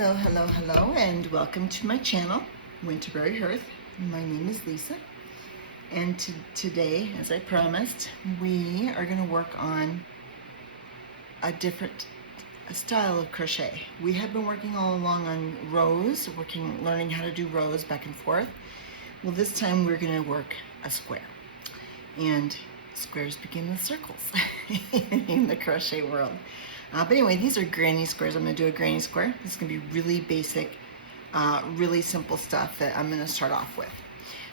Hello, hello, hello, and welcome to my channel, Winterberryhearth. My name is Lisa, and today, as I promised, we are going to work on a different style of crochet. We have been working all along on rows, learning how to do rows back and forth. Well, this time we're going to work a square, and squares begin with circles in the crochet world. But anyway, these are granny squares. I'm going to do a granny square. This is going to be really basic, really simple stuff that I'm going to start off with.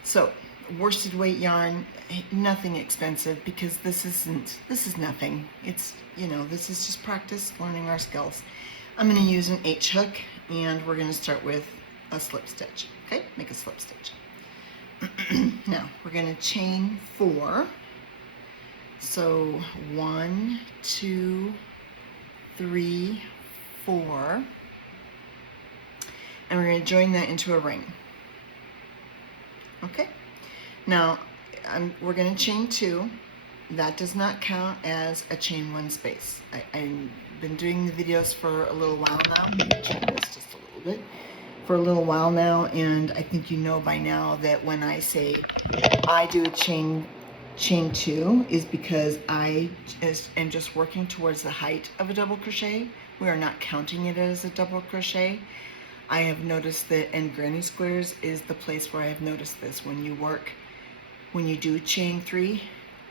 So, worsted weight yarn, nothing expensive, because this is nothing. It's, this is just practice, learning our skills. I'm going to use an H hook, and we're going to start with a slip stitch. Okay, make a slip stitch. Now, we're going to chain 4. So 1, 2, 3, 4, and we're going to join that into a ring. Okay, now we're going to chain 2. That does not count as a chain 1 space. I've been doing the videos for a little while now. I'm going to turn this just a little bit. For a little while now, and I think you know by now that when I say I do a chain 2 is because I am just working towards the height of a double crochet. We are not counting it as a double crochet. I have noticed that, and granny squares is the place where I have noticed this. When you do chain 3,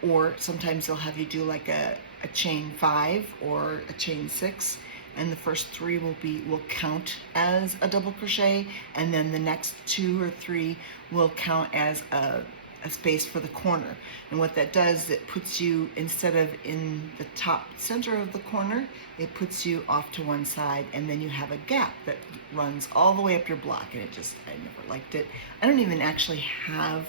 or sometimes they'll have you do like a chain 5 or a chain 6, and the first 3 will count as a double crochet, and then the next 2 or 3 will count as a space for the corner. And what that does, it puts you, instead of in the top center of the corner, it puts you off to one side, and then you have a gap that runs all the way up your block. And I never liked it. I don't even actually have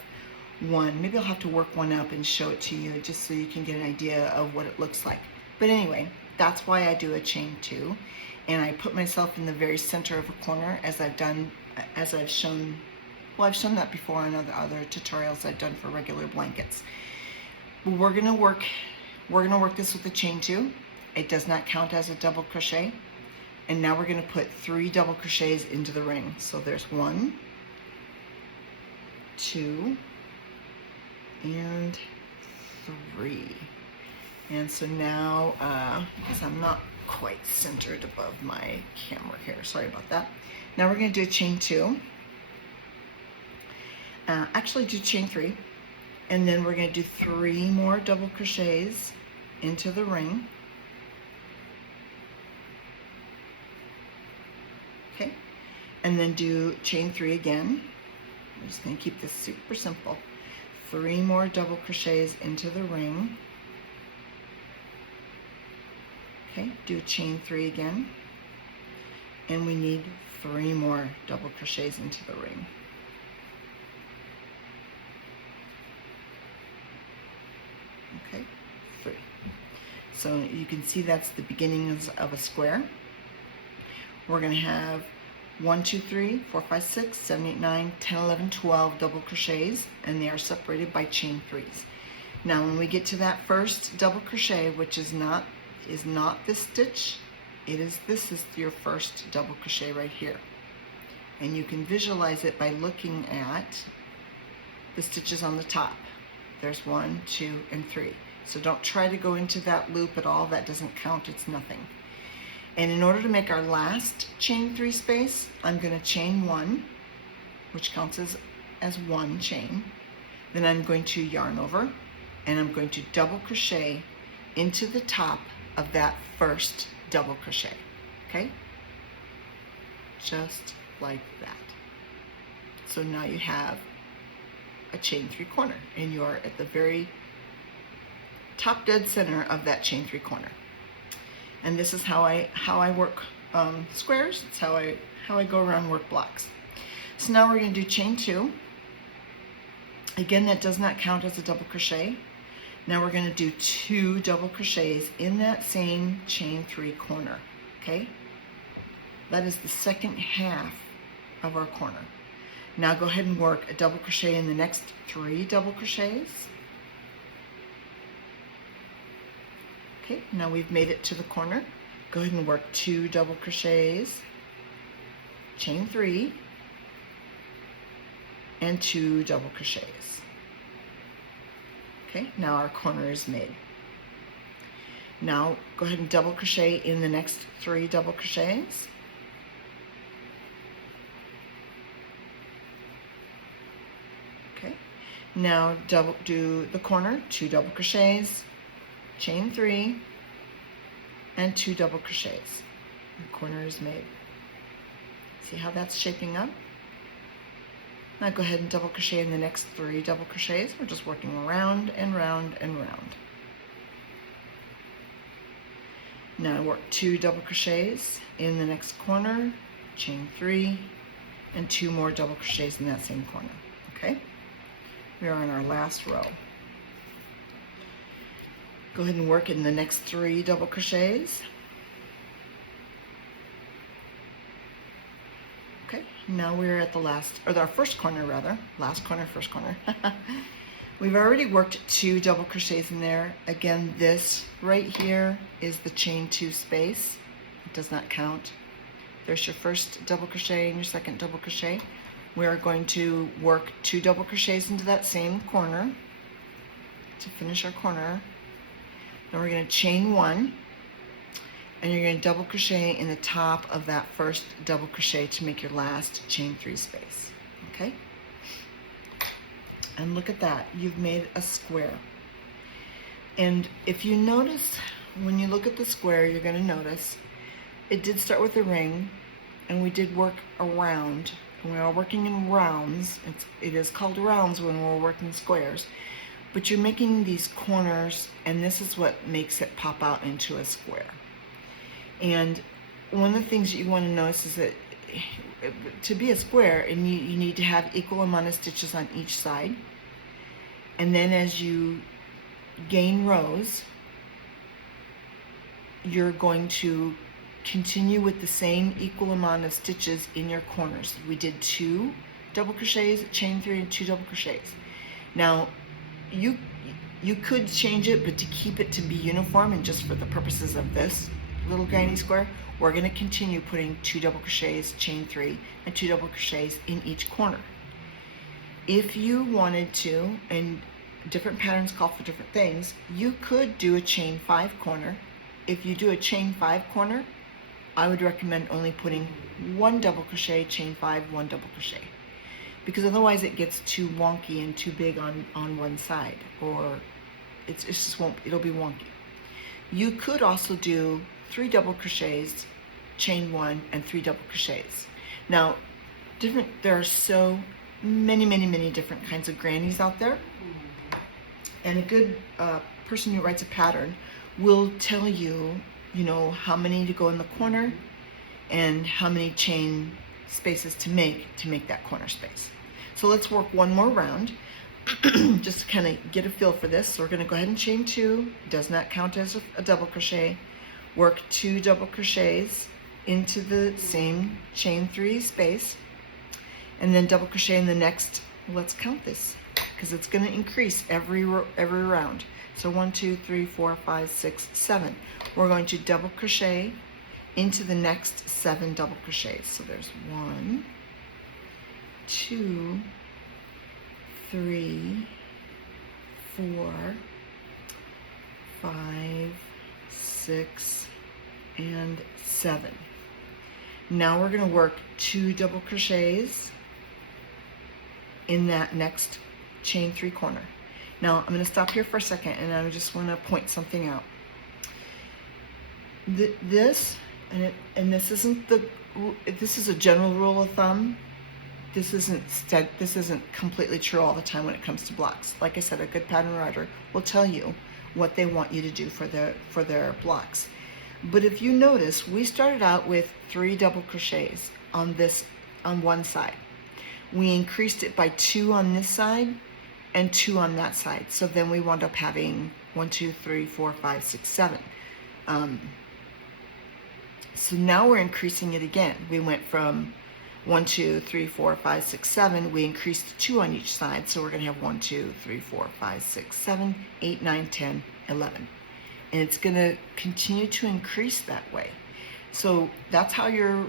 one. Maybe I'll have to work one up and show it to you just so you can get an idea of what it looks like. But anyway, that's why I do a chain 2, and I put myself in the very center of a corner, as I've shown. Well, I've shown that before on other tutorials I've done for regular blankets. But we're gonna work this with a chain 2. It does not count as a double crochet. And now we're gonna put 3 double crochets into the ring. So there's 1, 2, and 3. And so now, because I'm not quite centered above my camera here, sorry about that. Now we're gonna do a chain 2. Actually do chain 3, and then we're going to do 3 more double crochets into the ring. Okay, and then do chain 3 again. I'm just going to keep this super simple. 3 more double crochets into the ring. Okay, do chain 3 again, and we need 3 more double crochets into the ring. Okay, 3. So you can see that's the beginnings of a square. We're going to have 1, 2, 3, 4, 5, 6, 7, 8, 9, 10, 11, 12 double crochets, and they are separated by chain 3s. Now when we get to that first double crochet, which is not this stitch, this is your first double crochet right here. And you can visualize it by looking at the stitches on the top. There's 1, 2, and 3. So don't try to go into that loop at all. That doesn't count. It's nothing. And in order to make our last chain 3 space, I'm going to chain 1, which counts as 1 chain. Then I'm going to yarn over, and I'm going to double crochet into the top of that first double crochet. Okay? Just like that. So now you have a chain 3 corner, and you're at the very top dead center of that chain 3 corner. And this is how I work squares. It's how I go around work blocks. So now we're going to do chain 2. Again, that does not count as a double crochet. Now we're going to do 2 double crochets in that same chain 3 corner. Okay, that is the second half of our corner. Now go ahead and work a double crochet in the next 3 double crochets. Okay, now we've made it to the corner. Go ahead and work 2 double crochets chain 3, and 2 double crochets. Okay, now our corner is made. Now go ahead and double crochet in the next 3 double crochets. Okay, now do the corner, 2 double crochets, chain 3, and 2 double crochets. The corner is made. See how that's shaping up? Now go ahead and double crochet in the next 3 double crochets. We're just working around and round and round. Now work 2 double crochets in the next corner, chain 3, and 2 more double crochets in that same corner. Okay? We are in our last row. Go ahead and work in the next 3 double crochets. Okay, now we're at the last, or our first corner rather, last corner, first corner. We've already worked 2 double crochets in there. Again, this right here is the chain 2 space. It does not count. There's your first double crochet and your second double crochet. We are going to work 2 double crochets into that same corner to finish our corner. Then we're going to chain 1. And you're going to double crochet in the top of that first double crochet to make your last chain 3 space. Okay? And look at that, you've made a square. And if you notice, when you look at the square, you're going to notice it did start with a ring, and we did work around. And we are working in rounds. It is called rounds when we're working squares. But you're making these corners, and this is what makes it pop out into a square. And one of the things that you want to notice is that to be a square, and you need to have equal amount of stitches on each side. And then as you gain rows, you're going to continue with the same equal amount of stitches in your corners. We did 2 double crochets, chain 3, and 2 double crochets. Now, you could change it, but to keep it to be uniform and just for the purposes of this little granny square, we're going to continue putting 2 double crochets, chain 3, and 2 double crochets in each corner. If you wanted to, and different patterns call for different things, you could do a chain 5 corner. If you do a chain 5 corner, I would recommend only putting 1 double crochet, chain 5, 1 double crochet, because otherwise it gets too wonky and too big on one side, or it just won't, it'll be wonky. You could also do 3 double crochets, chain 1, and 3 double crochets. Now, there are so many different kinds of grannies out there, and a good person who writes a pattern will tell you, how many to go in the corner and how many chain spaces to make that corner space. So let's work one more round just to kind of get a feel for this. So we're going to go ahead and chain 2. Does not count as a double crochet. Work 2 double crochets into the same chain 3 space, and then double crochet in the next, let's count this, because it's going to increase every round. So 1, 2, 3, 4, 5, 6, 7. We're going to double crochet into the next 7 double crochets. So there's 1, 2, 3, 4, 5, 6, and 7. Now we're going to work 2 double crochets in that next chain 3 corner. Now I'm going to stop here for a second, and I just want to point something out. This is a general rule of thumb. This isn't completely true all the time when it comes to blocks. Like I said, a good pattern writer will tell you what they want you to do for their blocks. But if you notice, we started out with 3 double crochets on one side. We increased it by 2 on this side and 2 on that side. So then we wound up having 1, 2, 3, 4, 5, 6, 7. So now we're increasing it again. We went from 1, 2, 3, 4, 5, 6, 7. We increased 2 on each side. So we're going to have 1, 2, 3, 4, 5, 6, 7, 8, 9, 10, 11. And it's going to continue to increase that way. So that's how your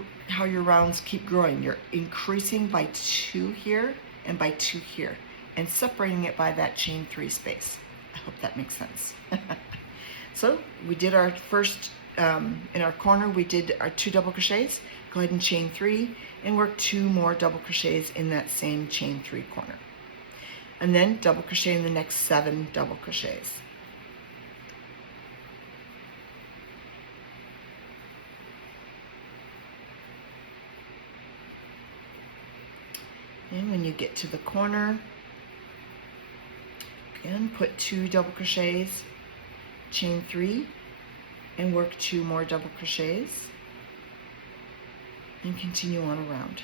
rounds keep growing. You're increasing by 2 here and by 2 here, and separating it by that chain 3 space. I hope that makes sense. So we did our first, in our corner we did our 2 double crochets. Go ahead and chain 3 and work 2 more double crochets in that same chain 3 corner, and then double crochet in the next 7 double crochets. And when you get to the corner, again, put 2 double crochets, chain 3, and work 2 more double crochets, and continue on around.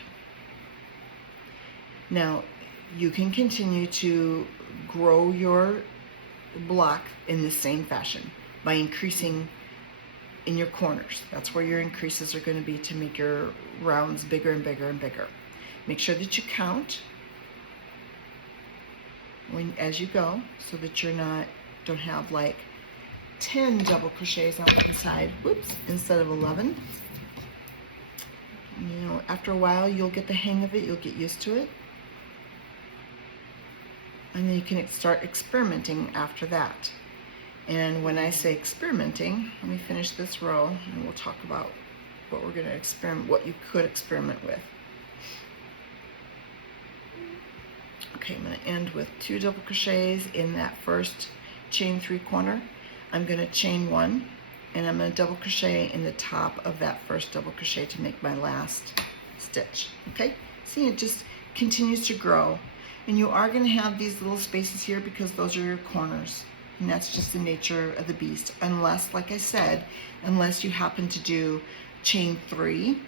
Now, you can continue to grow your block in the same fashion by increasing in your corners. That's where your increases are going to be to make your rounds bigger and bigger and bigger. Make sure that you count as you go, so that don't have like 10 double crochets on one side, whoops, instead of 11. You know, after a while you'll get the hang of it, you'll get used to it, and then you can start experimenting after that. And when I say experimenting, let me finish this row and we'll talk about what we're going to experiment, what you could experiment with. Okay, I'm going to end with 2 double crochets in that first chain 3 corner. I'm going to chain 1, and I'm going to double crochet in the top of that first double crochet to make my last stitch. Okay, see, it just continues to grow, and you are going to have these little spaces here because those are your corners, and that's just the nature of the beast, unless, like I said, unless you happen to do chain 3,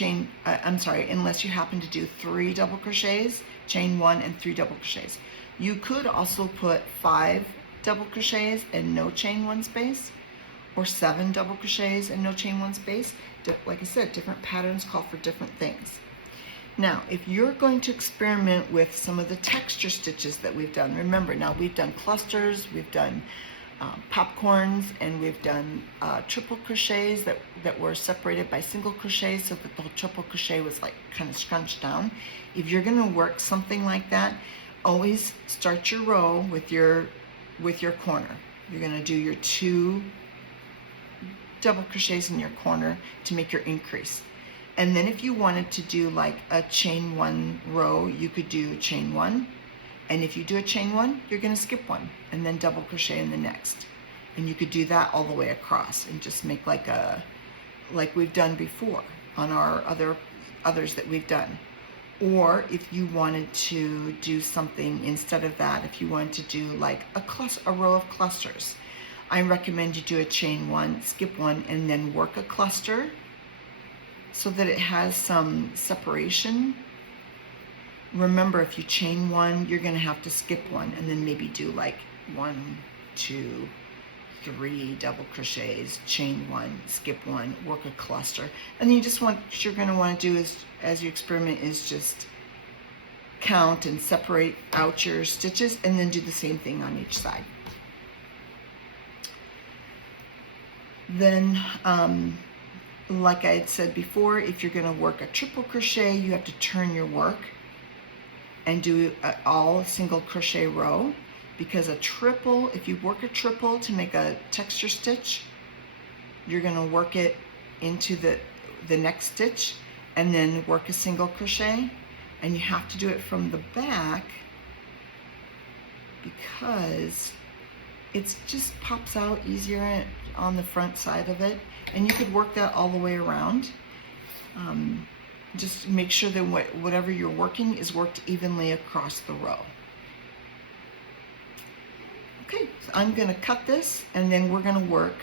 unless you happen to do 3 double crochets, chain 1 and 3 double crochets. You could also put 5 double crochets and no chain 1 space, or 7 double crochets and no chain 1 space. Like I said, different patterns call for different things. Now, if you're going to experiment with some of the texture stitches that we've done, remember, now we've done clusters, we've done popcorns, and we've done triple crochets that were separated by single crochets so that the triple crochet was like kind of scrunched down. If you're going to work something like that, always start your row with your corner. You're going to do your 2 double crochets in your corner to make your increase. And then if you wanted to do like a chain 1 row, you could do chain 1. And if you do a chain 1, you're going to skip 1 and then double crochet in the next. And you could do that all the way across and just make like we've done before on our others that we've done. Or if you wanted to do something instead of that, if you wanted to do like a row of clusters, I recommend you do a chain 1, skip 1, and then work a cluster so that it has some separation. Remember, if you chain 1, you're going to have to skip 1 and then maybe do like 1, 2, 3 double crochets, chain 1, skip 1, work a cluster. And then what you're going to want to do is, as you experiment, is just count and separate out your stitches and then do the same thing on each side. Then, like I had said before, if you're going to work a triple crochet, you have to turn your work and do all single crochet row, because if you work a triple to make a texture stitch, you're going to work it into the next stitch and then work a single crochet, and you have to do it from the back because it just pops out easier on the front side of it, and you could work that all the way around. Just make sure that whatever you're working is worked evenly across the row. Okay, so I'm going to cut this, and then we're going to work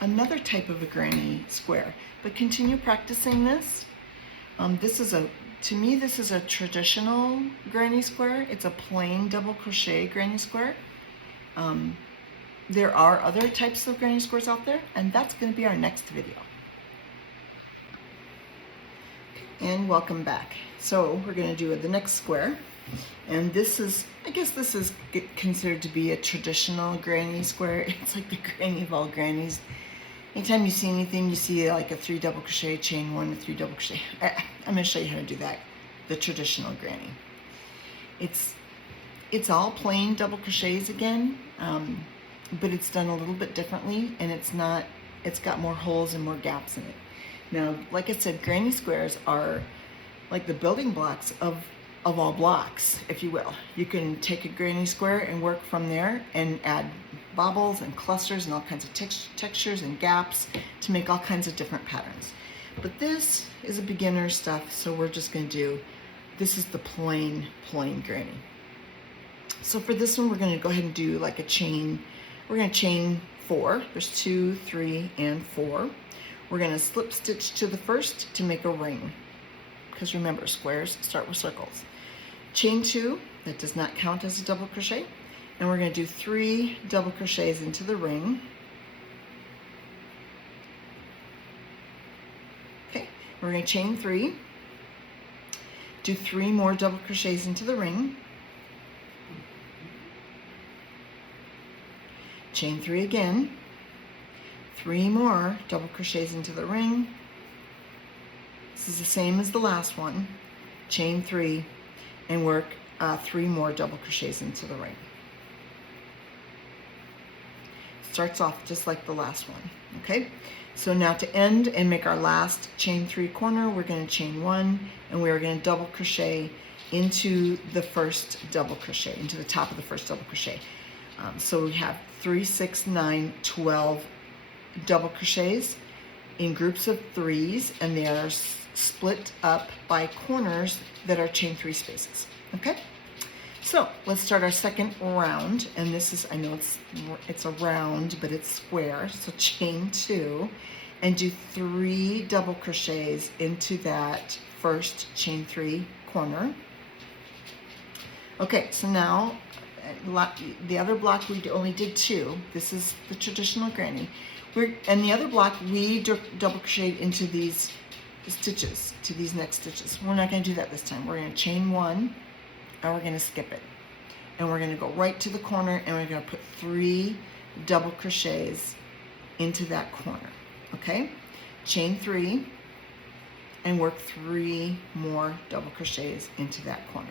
another type of a granny square, but continue practicing this. To me, this is a traditional granny square. It's a plain double crochet granny square. There are other types of granny squares out there, and that's going to be our next video. And welcome back. So we're going to do the next square, and I guess this is considered to be a traditional granny square. It's like the granny of all grannies. Anytime you see anything, you see like a 3 double crochet, chain 1, a 3 double crochet. I'm going to show you how to do that the traditional granny. It's all plain double crochets again, but it's done a little bit differently, and it's got more holes and more gaps in it. Now, like I said, granny squares are like the building blocks of all blocks, if you will. You can take a granny square and work from there and add bobbles and clusters and all kinds of textures and gaps to make all kinds of different patterns. But this is a beginner stuff, so we're just going to do, this is the plain granny. So for this one, we're going to go ahead and do like a chain. We're going to chain 4. There's 2, 3, and 4. We're going to slip stitch to the first to make a ring, because remember, squares start with circles. Chain 2, that does not count as a double crochet, and we're going to do 3 double crochets into the ring. Okay, we're going to chain 3, do 3 more double crochets into the ring, chain 3 again, 3 more double crochets into the ring. This is the same as the last one. Chain 3 and work 3 more double crochets into the ring. Starts off just like the last one. Okay, so now to end and make our last chain 3 corner, we're going to chain 1, and we're going to double crochet into the first double crochet, into the top of the first double crochet. So we have 3, 6, 9, 12 double crochets in groups of 3s, and they are split up by corners that are chain 3 spaces. Okay, so let's start our second round, and this is, I know it's a round, but it's square. So chain 2 and do 3 double crochets into that first chain 3 corner. Okay, so now the other block we only did 2. This is the traditional granny. And the other block we double crocheted into these stitches, to these next stitches. We're not going to do that this time. We're going to chain 1 and we're going to skip it, and we're going to go right to the corner, and we're going to put 3 double crochets into that corner. Okay, chain 3 and work 3 more double crochets into that corner.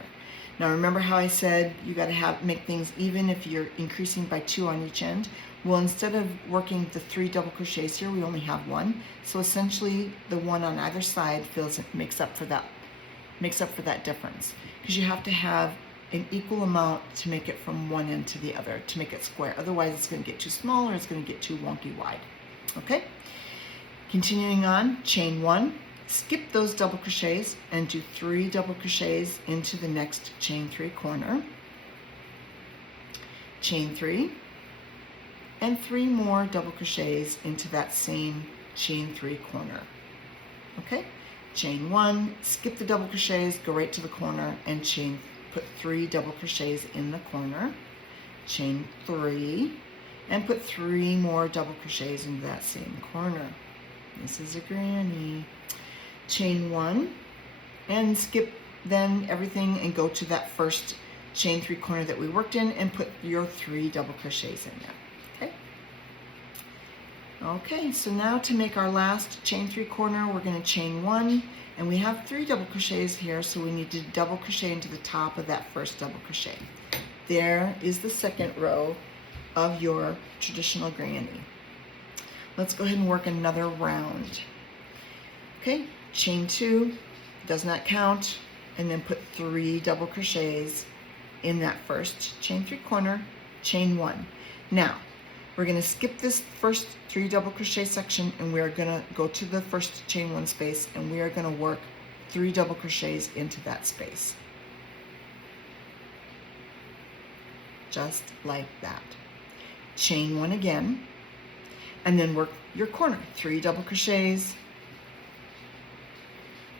Now remember how I said you got to make things even if you're increasing by 2 on each end? Well, instead of working the 3 double crochets here, we only have 1. So essentially the one on either side makes up for that difference, because you have to have an equal amount to make it from one end to the other to make it square. Otherwise it's going to get too small, or it's going to get too wonky wide. Okay, continuing on, chain 1, skip those double crochets and do 3 double crochets into the next chain 3 corner, chain 3, and 3 more double crochets into that same chain 3 corner. Okay, chain 1, skip the double crochets, go right to the corner, and put 3 double crochets in the corner, chain 3, and put 3 more double crochets into that same corner. This is a granny. Chain 1 and skip then everything and go to that first chain 3 corner that we worked in and put your 3 double crochets in there. Okay, so now to make our last chain 3 corner, we're going to chain 1, and we have 3 double crochets here, so we need to double crochet into the top of that first double crochet. There is the second row of your traditional granny. Let's go ahead and work another round. Okay, chain 2, does not count, and then put 3 double crochets in that first chain 3 corner, chain 1. Now we're going to skip this first 3 double crochet section, and we're going to go to the first chain 1 space, and we are going to work 3 double crochets into that space, just like that. Chain 1 again, and then work your corner, 3 double crochets,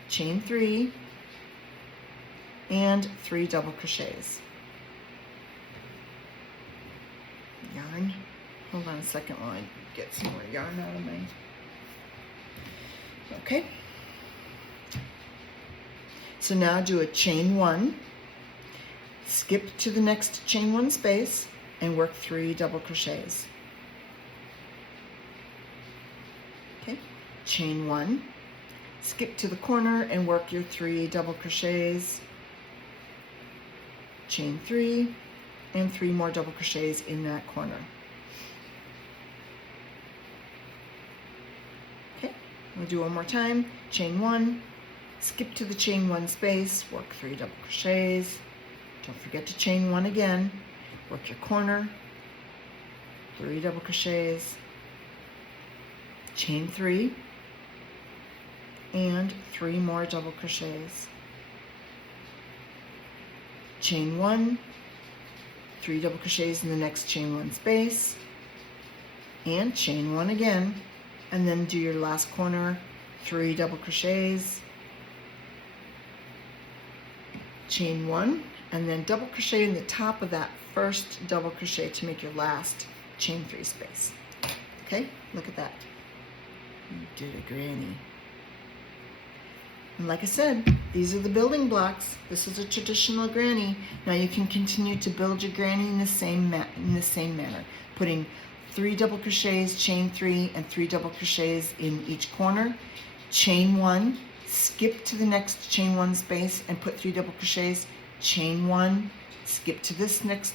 chain 3, and 3 double crochets. Yarn. Hold on a second while I get some more yarn out of my... Okay. So now do a chain 1, skip to the next chain 1 space, and work 3 double crochets. chain 1, skip to the corner and work your 3 double crochets, chain 3, and 3 more double crochets in that corner. Okay, we'll do one more time. Chain 1, skip to the chain 1 space, work 3 double crochets, don't forget to chain 1 again, work your corner, 3 double crochets, chain 3, and 3 more double crochets, chain 1, 3 double crochets in the next chain 1 space, and chain 1 again, and then do your last corner, 3 double crochets, chain 1, and then double crochet in the top of that first double crochet to make your last chain 3 space. Okay, look at that. You did a granny. And like I said, these are the building blocks. This is a traditional granny. Now you can continue to build your granny in the same manner, putting 3 double crochets, chain 3, and 3 double crochets in each corner, chain 1, skip to the next chain 1 space and put 3 double crochets, chain 1, skip to this next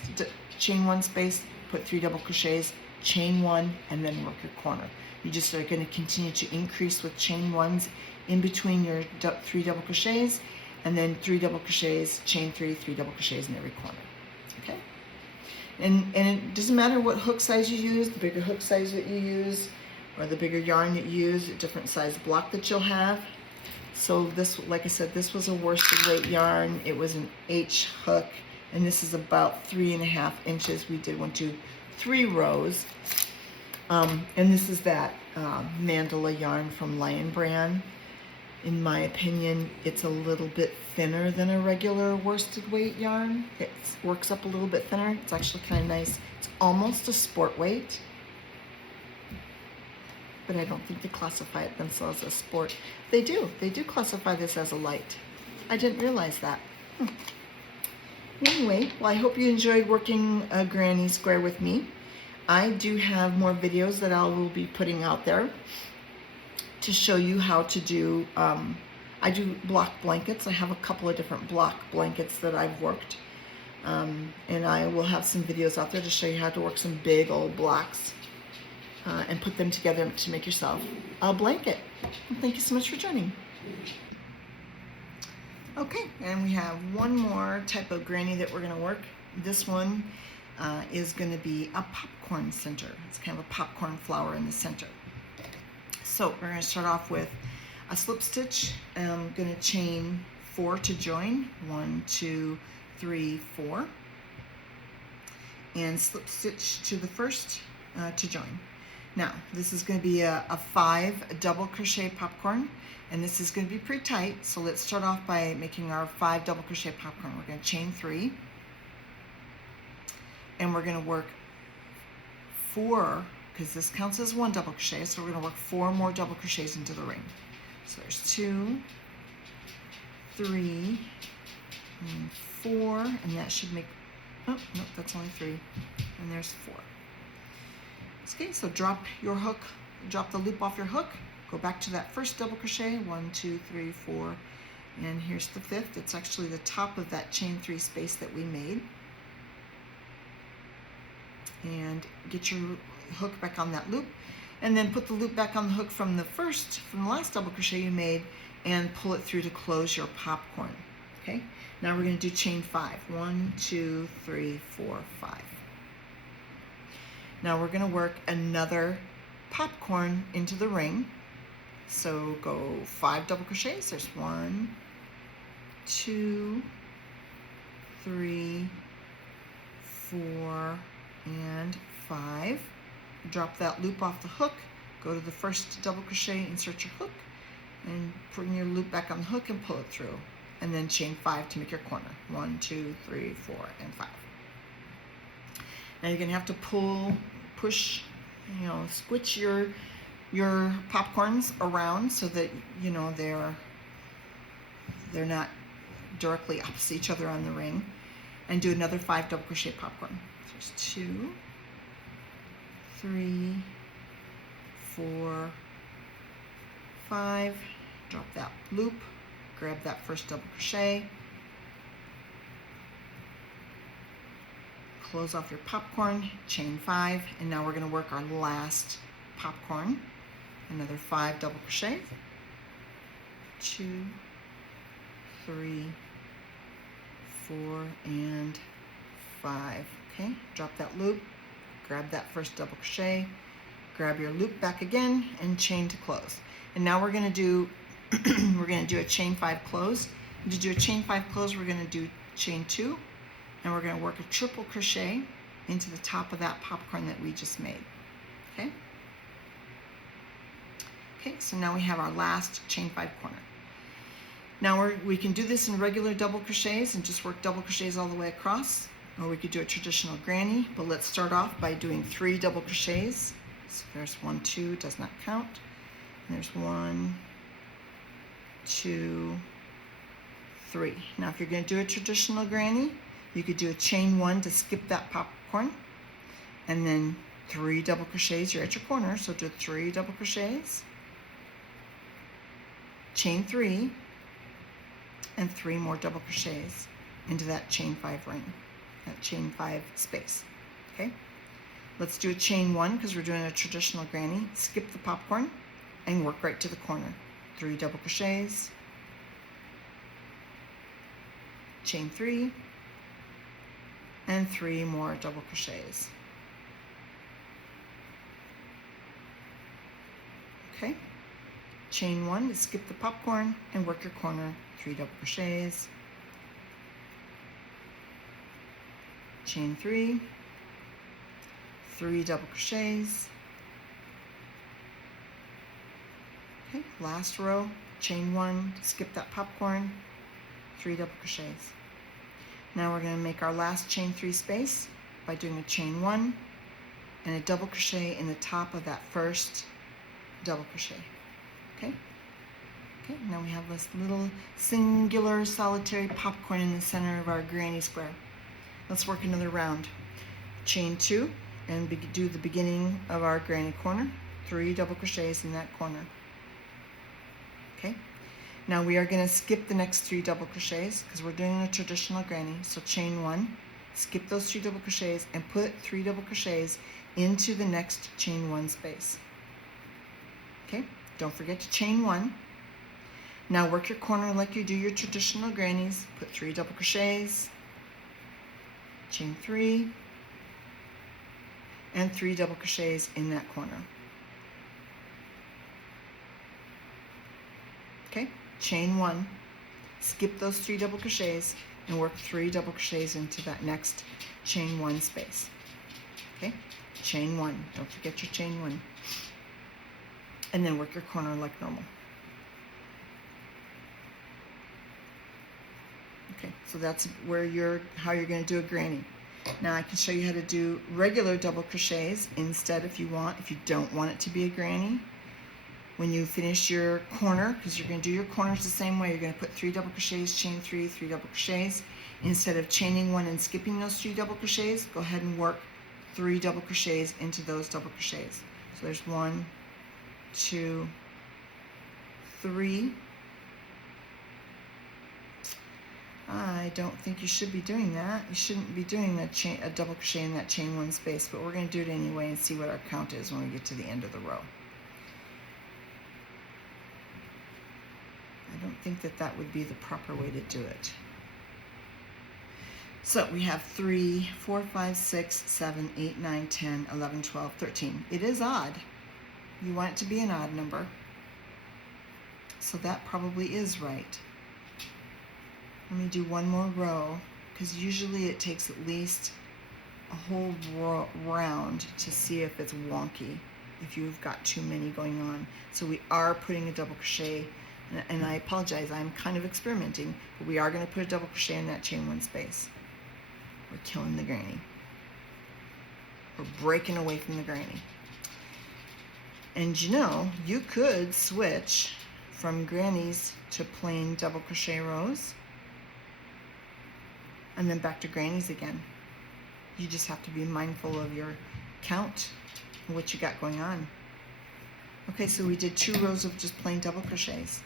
chain 1 space, put 3 double crochets, chain 1, and then work your corner. You just are going to continue to increase with chain 1s in between your 3 double crochets, and then 3 double crochets, chain 3, 3 double crochets in every corner. Okay? And it doesn't matter what hook size you use, the bigger hook size that you use, or the bigger yarn that you use, a different size block that you'll have. So this, like I said, this was a worsted weight yarn. It was an H hook, and this is about 3.5 inches. We did 1, 2, 3 rows. And this is that mandala yarn from Lion Brand. In my opinion, it's a little bit thinner than a regular worsted weight yarn. It works up a little bit thinner. It's actually kind of nice. It's almost a sport weight, but I don't think they classify it themselves as sport. They do classify this as a light. I didn't realize that. Anyway, well, I hope you enjoyed working a granny square with me. I do have more videos that I will be putting out there to show you how to do, I do block blankets. I have a couple of different block blankets that I've worked. And I will have some videos out there to show you how to work some big old blocks and put them together to make yourself a blanket. And thank you so much for joining. Okay, and we have one more type of granny that we're going to work. This one is going to be a popcorn center. It's kind of a popcorn flower in the center. So we're going to start off with a slip stitch. I'm going to chain 4 to join. 1, 2, 3, 4. And slip stitch to the first to join. Now, this is going to be a 5 double crochet popcorn, and this is going to be pretty tight. So let's start off by making our 5 double crochet popcorn. We're going to chain 3, and we're going to work 4, because this counts as 1 double crochet, so we're going to work 4 more double crochets into the ring. So there's 2, 3, and 4, and that should make, oh, no, that's only 3, and there's 4. Okay, so drop your hook, drop the loop off your hook, go back to that first double crochet, 1, 2, 3, 4, and here's the 5th. It's actually the top of that chain 3 space that we made. And get your hook back on that loop, and then put the loop back on the hook from the last double crochet you made, and pull it through to close your popcorn. Okay, now we're going to do chain 5. 1, 2, 3, 4, 5. Now we're going to work another popcorn into the ring. So go 5 double crochets. There's 1, 2, 3, 4, and 5. Drop that loop off the hook, go to the first double crochet, insert your hook, and bring your loop back on the hook and pull it through. And then chain 5 to make your corner. 1, 2, 3, 4, and 5. Now you're going to have to push, squitch your popcorns around so that, they're not directly opposite each other on the ring. And do another 5 double crochet popcorn. There's 2, 3, 4, 5, drop that loop, grab that first double crochet, close off your popcorn, chain 5, and now we're going to work our last popcorn. Another 5 double crochet, 2, 3, 4, and 5. Okay, drop that loop, grab that first double crochet, grab your loop back again, and chain to close. And now we're going to do a chain 5 close. And to do a chain 5 close, we're going to do chain 2, and we're going to work a triple crochet into the top of that popcorn that we just made. Okay. Okay, so now we have our last chain 5 corner. Now we can do this in regular double crochets and just work double crochets all the way across, or we could do a traditional granny, but let's start off by doing 3 double crochets. So there's 1, 2, does not count. And there's 1, 2, 3. Now if you're going to do a traditional granny, you could do a chain 1 to skip that popcorn, and then 3 double crochets. You're at your corner, so do 3 double crochets, chain 3, and 3 more double crochets into that chain 5 ring, that chain 5 space. Okay, let's do a chain 1 because we're doing a traditional granny. Skip the popcorn and work right to the corner. 3 double crochets, chain 3, and 3 more double crochets. Okay, chain 1 to skip the popcorn and work your corner. 3 double crochets, chain 3, 3 double crochets. Okay, last row, chain 1 to skip that popcorn, 3 double crochets. Now we're going to make our last chain 3 space by doing a chain 1 and a double crochet in the top of that first double crochet. Okay? Okay, now we have this little singular solitary popcorn in the center of our granny square. Let's work another round. Chain 2 and do the beginning of our granny corner. 3 double crochets in that corner. Okay, now we are going to skip the next 3 double crochets because we're doing a traditional granny. So chain 1, skip those 3 double crochets and put 3 double crochets into the next chain 1 space. Okay, don't forget to chain 1. Now work your corner like you do your traditional grannies. Put 3 double crochets, chain 3, and 3 double crochets in that corner. Okay, chain 1, skip those 3 double crochets and work 3 double crochets into that next chain 1 space. Okay, chain 1, don't forget your chain 1, and then work your corner like normal. Okay, so that's how you're going to do a granny. Now I can show you how to do regular double crochets instead if you want. If you don't want it to be a granny, when you finish your corner, because you're going to do your corners the same way, you're going to put 3 double crochets, chain 3, 3 double crochets. Instead of chaining 1 and skipping those 3 double crochets, go ahead and work 3 double crochets into those double crochets. So there's 1, 2, 3. I don't think you should be doing that. You shouldn't be doing a double crochet in that chain 1 space, but we're going to do it anyway and see what our count is when we get to the end of the row. I don't think that would be the proper way to do it. So we have 3, 4, 5, 6, 7, 8, 9, 10, 11, 12, 13. It is odd. You want it to be an odd number. So that probably is right. Let me do one more row, because usually it takes at least a whole round to see if it's wonky, if you've got too many going on. So we are putting a double crochet, and I apologize, I'm kind of experimenting, but we are going to put a double crochet in that chain 1 space. We're killing the granny. We're breaking away from the granny. And you know, you could switch from grannies to plain double crochet rows, and then back to grannies again. You just have to be mindful of your count and what you got going on. Okay, so we did 2 rows of just plain double crochets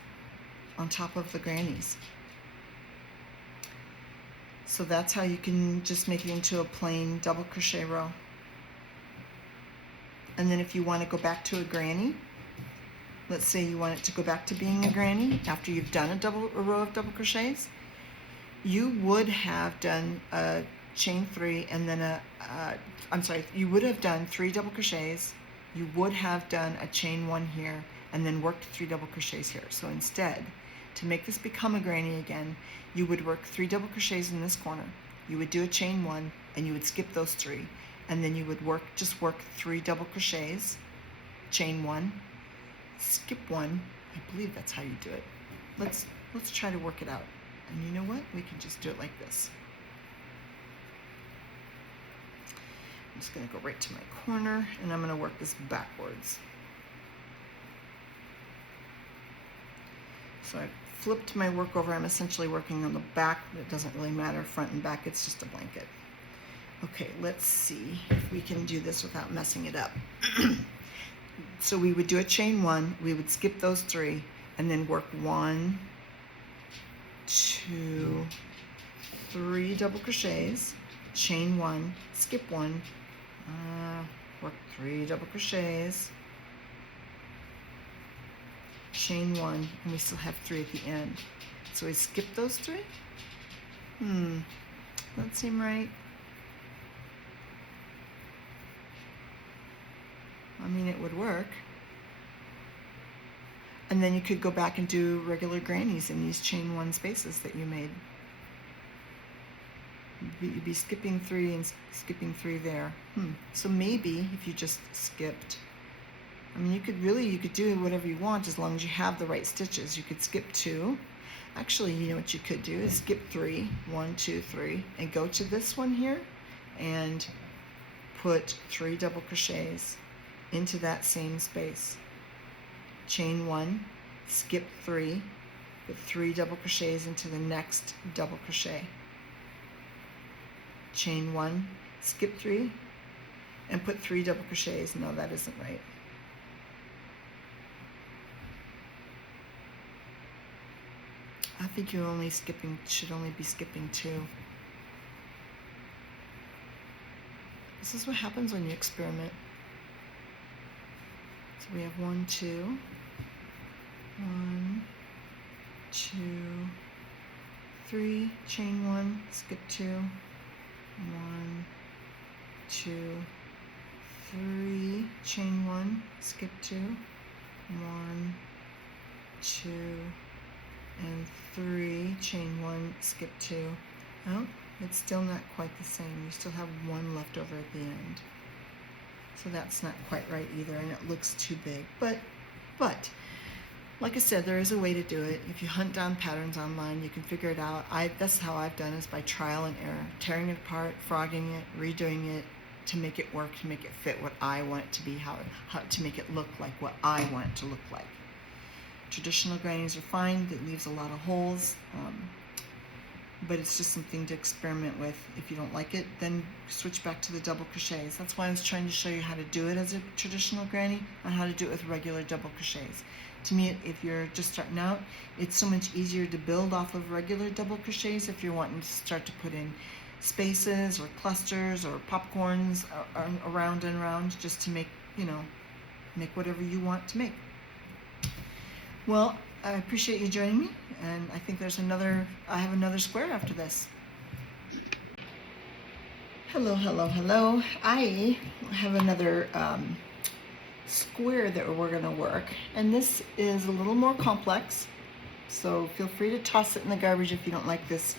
on top of the grannies. So that's how you can just make it into a plain double crochet row. And then if you want to go back to a granny, let's say you want it to go back to being a granny after you've done a row of double crochets, you would have done a chain 3 and then you would have done 3 double crochets, you would have done a chain 1 here, and then worked 3 double crochets here. So instead, to make this become a granny again, you would work 3 double crochets in this corner, you would do a chain 1, and you would skip those 3, and then you would just work 3 double crochets, chain 1, skip 1. I believe that's how you do it. Let's try to work it out. And you know what? We can just do it like this. I'm just going to go right to my corner, and I'm going to work this backwards. So I flipped my work over. I'm essentially working on the back. It doesn't really matter, front and back. It's just a blanket. Okay, let's see if we can do this without messing it up. So we would do a chain 1. We would skip those 3, and then work 1, 2, 3 double crochets, chain 1, skip 1, work 3 double crochets, chain 1, and we still have 3 at the end. So we skip those 3. That seem right? I mean, it would work. And then you could go back and do regular grannies in these chain 1 spaces that you made. You'd be skipping 3 and skipping 3 there. So maybe if you just skipped, I mean, you could do whatever you want as long as you have the right stitches. You could skip 2. Actually, you know what you could do is skip 3, 1, 2, 3, and go to this one here and put 3 double crochets into that same space. Chain 1, skip 3, put 3 double crochets into the next double crochet. Chain 1, skip 3, and put 3 double crochets. No, that isn't right. I think you should only be skipping 2. This is what happens when you experiment. So we have 1, 2, 1, 2, 3, chain 1, skip 2, 1, 2, 3, chain 1, skip 2, 1, 2, and 3, chain 1, skip 2. Oh, it's still not quite the same. You still have 1 left over at the end. So that's not quite right either, and it looks too big. But like I said, there is a way to do it. If you hunt down patterns online, you can figure it out. That's how I've done, is by trial and error, tearing it apart, frogging it, redoing it to make it work, to make it fit what I want it to be, how to make it look like what I want it to look like. Traditional grannies are fine. It leaves a lot of holes. But it's just something to experiment with. If you don't like it, then switch back to the double crochets. That's why I was trying to show you how to do it as a traditional granny and how to do it with regular double crochets. To me, if you're just starting out, it's so much easier to build off of regular double crochets if you're wanting to start to put in spaces or clusters or popcorns around and around, just to make, make whatever you want to make. Well, I appreciate you joining me, and I think I have another square after this. Hello. I have another square that we're going to work, and this is a little more complex, so feel free to toss it in the garbage if you don't like this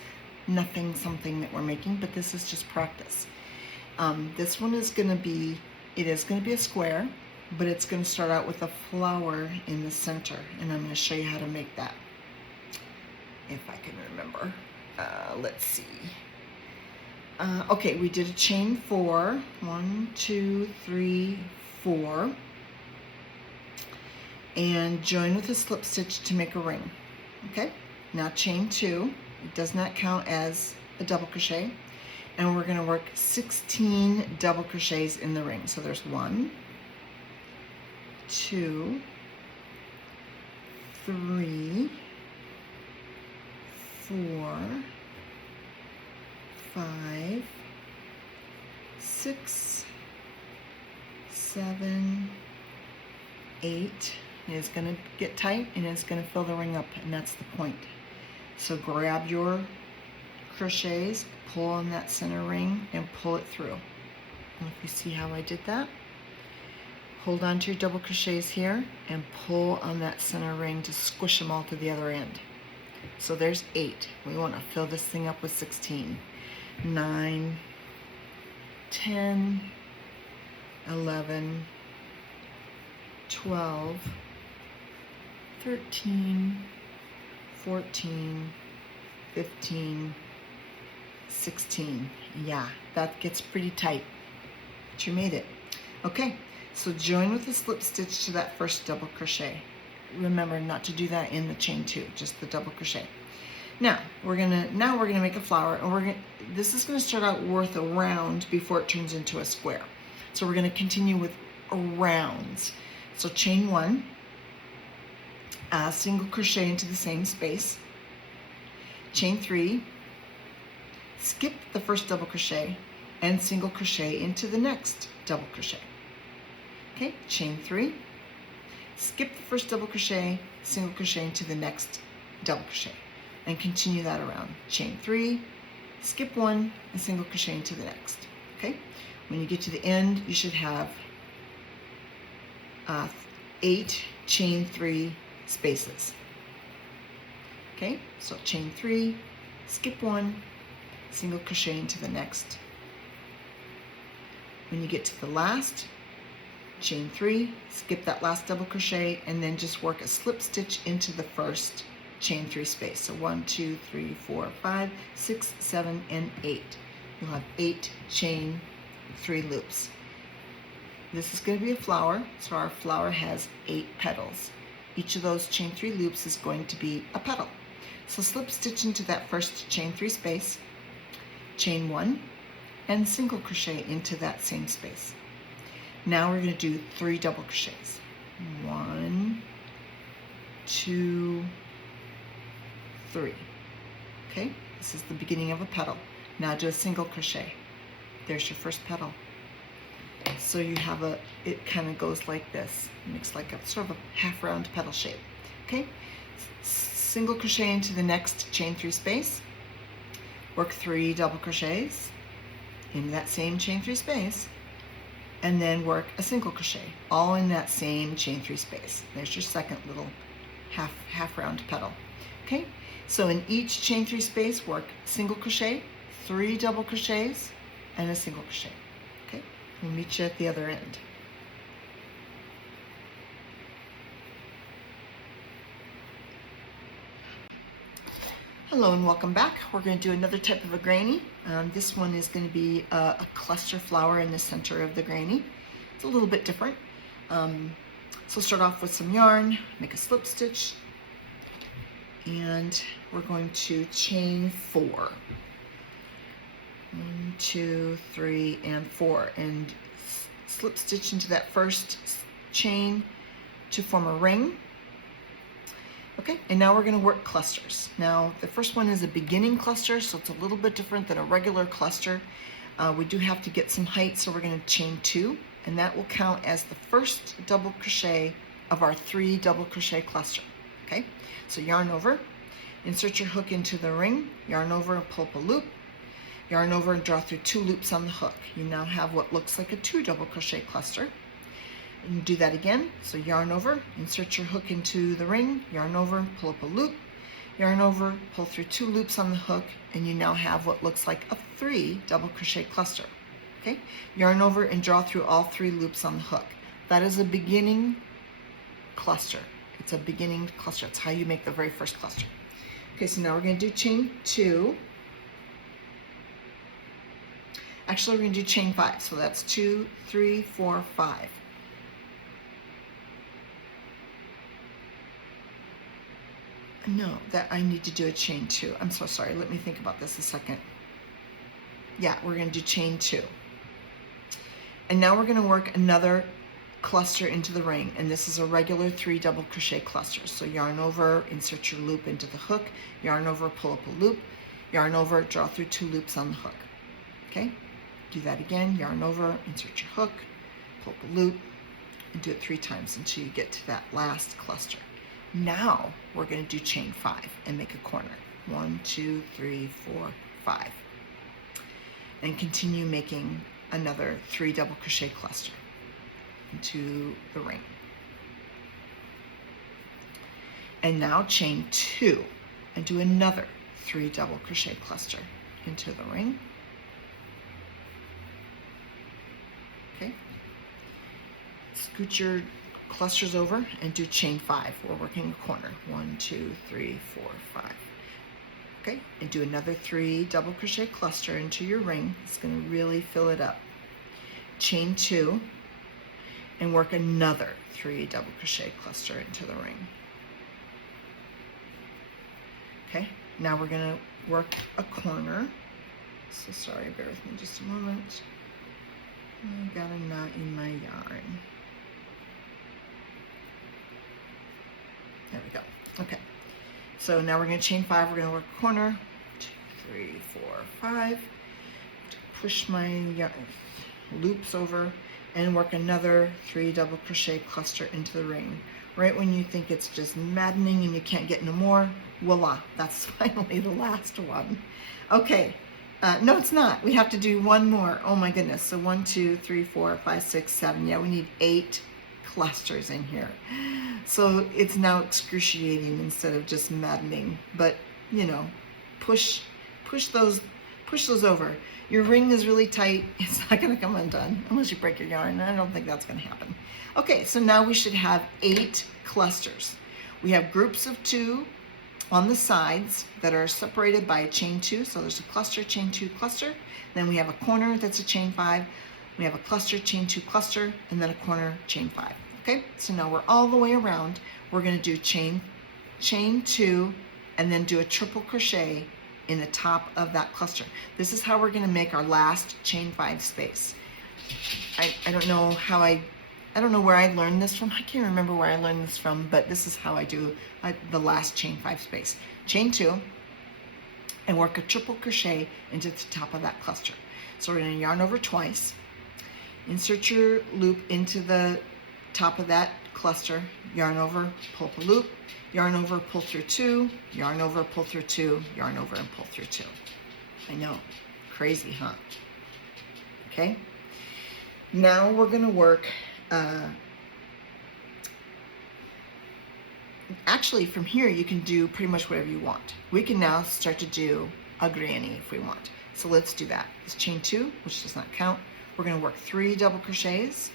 something that we're making, but this is just practice. This one is going to be a square, but it's going to start out with a flower in the center, and I'm going to show you how to make that, if I can remember. Let's see. Okay, we did a chain 4, 1, 2, 3, 4, and join with a slip stitch to make a ring. Okay, now chain 2. It does not count as a double crochet, and we're going to work 16 double crochets in the ring. So there's 1, 2, 3, 4, 5, 6, 7, 8. It's going to get tight and it's going to fill the ring up, and that's the point. So grab your crochets, pull on that center ring and pull it through. And if you see how I did that, hold on to your double crochets here and pull on that center ring to squish them all to the other end. So there's 8. We want to fill this thing up with 16. 9, 10, 11, 12, 13, 14, 15, 16. Yeah, that gets pretty tight, but you made it. Okay, so join with a slip stitch to that first double crochet. Remember not to do that in the chain 2, just the double crochet. Now we're gonna make a flower, and this is gonna start out with a round before it turns into a square. So we're gonna continue with rounds. So chain 1, single crochet into the same space, chain 3, skip the first double crochet and single crochet into the next double crochet. Okay, chain 3, skip the first double crochet, single crochet into the next double crochet, and continue that around. Chain 3, skip 1 and single crochet into the next. Okay, when you get to the end, you should have 8 chain 3 spaces. Okay, so chain 3, skip 1, single crochet into the next. When you get to the last, chain 3, skip that last double crochet, and then just work a slip stitch into the first chain 3 space. So 1, 2, 3, 4, 5, 6, 7, and 8. You'll have 8 chain 3 loops. This is going to be a flower, so our flower has 8 petals. Each of those chain 3 loops is going to be a petal. So slip stitch into that first chain 3 space, chain 1, and single crochet into that same space. Now we're going to do 3 double crochets. 1, 2, 3. Okay, this is the beginning of a petal. Now do a single crochet. There's your first petal. So you have it kind of goes like this. It makes like a sort of a half round petal shape. Okay, single crochet into the next chain 3 space, work 3 double crochets in that same chain 3 space, and then work a single crochet all in that same chain 3 space. There's your second little half round petal. Okay, so in each chain 3 space, work single crochet, 3 double crochets, and a single crochet. Okay, we'll meet you at the other end. Hello and welcome back. We're going to do another type of a granny. This one is going to be a cluster flower in the center of the granny. It's a little bit different. So start off with some yarn, make a slip stitch, and we're going to chain 4. 1, 2, 3, and 4, and slip stitch into that first chain to form a ring. Okay, and now we're going to work clusters. Now the first one is a beginning cluster, so it's a little bit different than a regular cluster. We do have to get some height, so we're going to chain 2, and that will count as the first double crochet of our 3 double crochet cluster. Okay, so yarn over, insert your hook into the ring, yarn over and pull up a loop, yarn over and draw through 2 loops on the hook. You now have what looks like a 2 double crochet cluster. And do that again. So yarn over, insert your hook into the ring, yarn over, pull up a loop, yarn over, pull through 2 loops on the hook, and you now have what looks like a 3 double crochet cluster. Okay, yarn over and draw through all 3 loops on the hook. That is a beginning cluster. It's a beginning cluster. It's how you make the very first cluster. Okay, so now we're going to do chain 2. Actually, we're going to do chain 5. So that's 2, 3, 4, 5. No, that I need to do a chain 2. I'm so sorry. Let me think about this a second. Yeah, we're going to do chain 2. And now we're going to work another cluster into the ring, and this is a regular 3 double crochet clusters. So yarn over, insert your loop into the hook, yarn over, pull up a loop, yarn over, draw through 2 loops on the hook. Okay, do that again, yarn over, insert your hook, pull up a loop, and do it 3 times until you get to that last cluster. Now we're going to do chain 5 and make a corner. 1, 2, 3, 4, 5, and continue making another 3 double crochet cluster into the ring. And now chain 2 and do another 3 double crochet cluster into the ring. Okay, scoot your clusters over and do chain 5. We're working a corner. 1, 2, 3, 4, 5. Okay, and do another 3 double crochet cluster into your ring. It's going to really fill it up. Chain 2 and work another 3 double crochet cluster into the ring. Okay, now we're going to work a corner. So sorry, bear with me just a moment. I got a knot in my yarn. There we go. Okay, so now we're going to chain 5. We're going to work a corner. 2, 3, 4, 5. Push my loops over and work another 3 double crochet cluster into the ring. Right when you think it's just maddening and you can't get no more, voila, that's finally the last one. Okay, no, it's not. We have to do one more. Oh my goodness. So 1, 2, 3, 4, 5, 6, 7. Yeah, we need 8 clusters in here. So it's now excruciating instead of just maddening. But you know, push those over. Your ring is really tight. It's not going to come undone unless you break your yarn. I don't think that's going to happen. Okay, so now we should have 8 clusters. We have groups of 2 on the sides that are separated by a chain 2. So there's a cluster, chain 2, cluster. Then we have a corner that's a chain 5. We have a cluster, chain 2, cluster, and then a corner, chain 5. Okay, so now we're all the way around. We're going to do chain 2 and then do a triple crochet in the top of that cluster. This is how we're going to make our last chain 5 space. I don't know how I don't know where I learned this from. I can't remember where I learned this from, but this is how I do the last chain 5 space. Chain 2 and work a triple crochet into the top of that cluster. So we're going to yarn over twice, insert your loop into the top of that cluster, yarn over, pull up a loop, yarn over, pull through 2, yarn over, pull through 2, yarn over, and pull through 2. I know, crazy, huh? Okay, now we're going to work, actually from here you can do pretty much whatever you want. We can now start to do a granny if we want. So let's do that. It's chain 2, which does not count. We're going to work 3 double crochets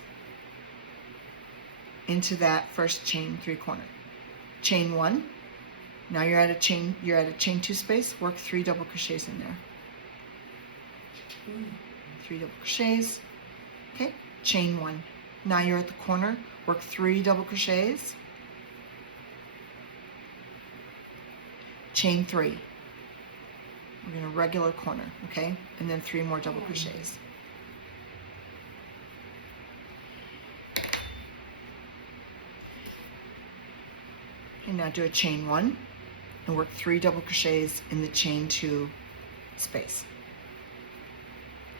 into that first chain 3 corner. Chain 1. Now you're at a chain 2 space. Work 3 double crochets in there. 3 double crochets. Okay. Chain 1. Now you're at the corner. Work 3 double crochets. Chain 3. We're going to regular corner. Okay, and then 3 more double crochets. And now do a chain 1 and work 3 double crochets in the chain 2 space.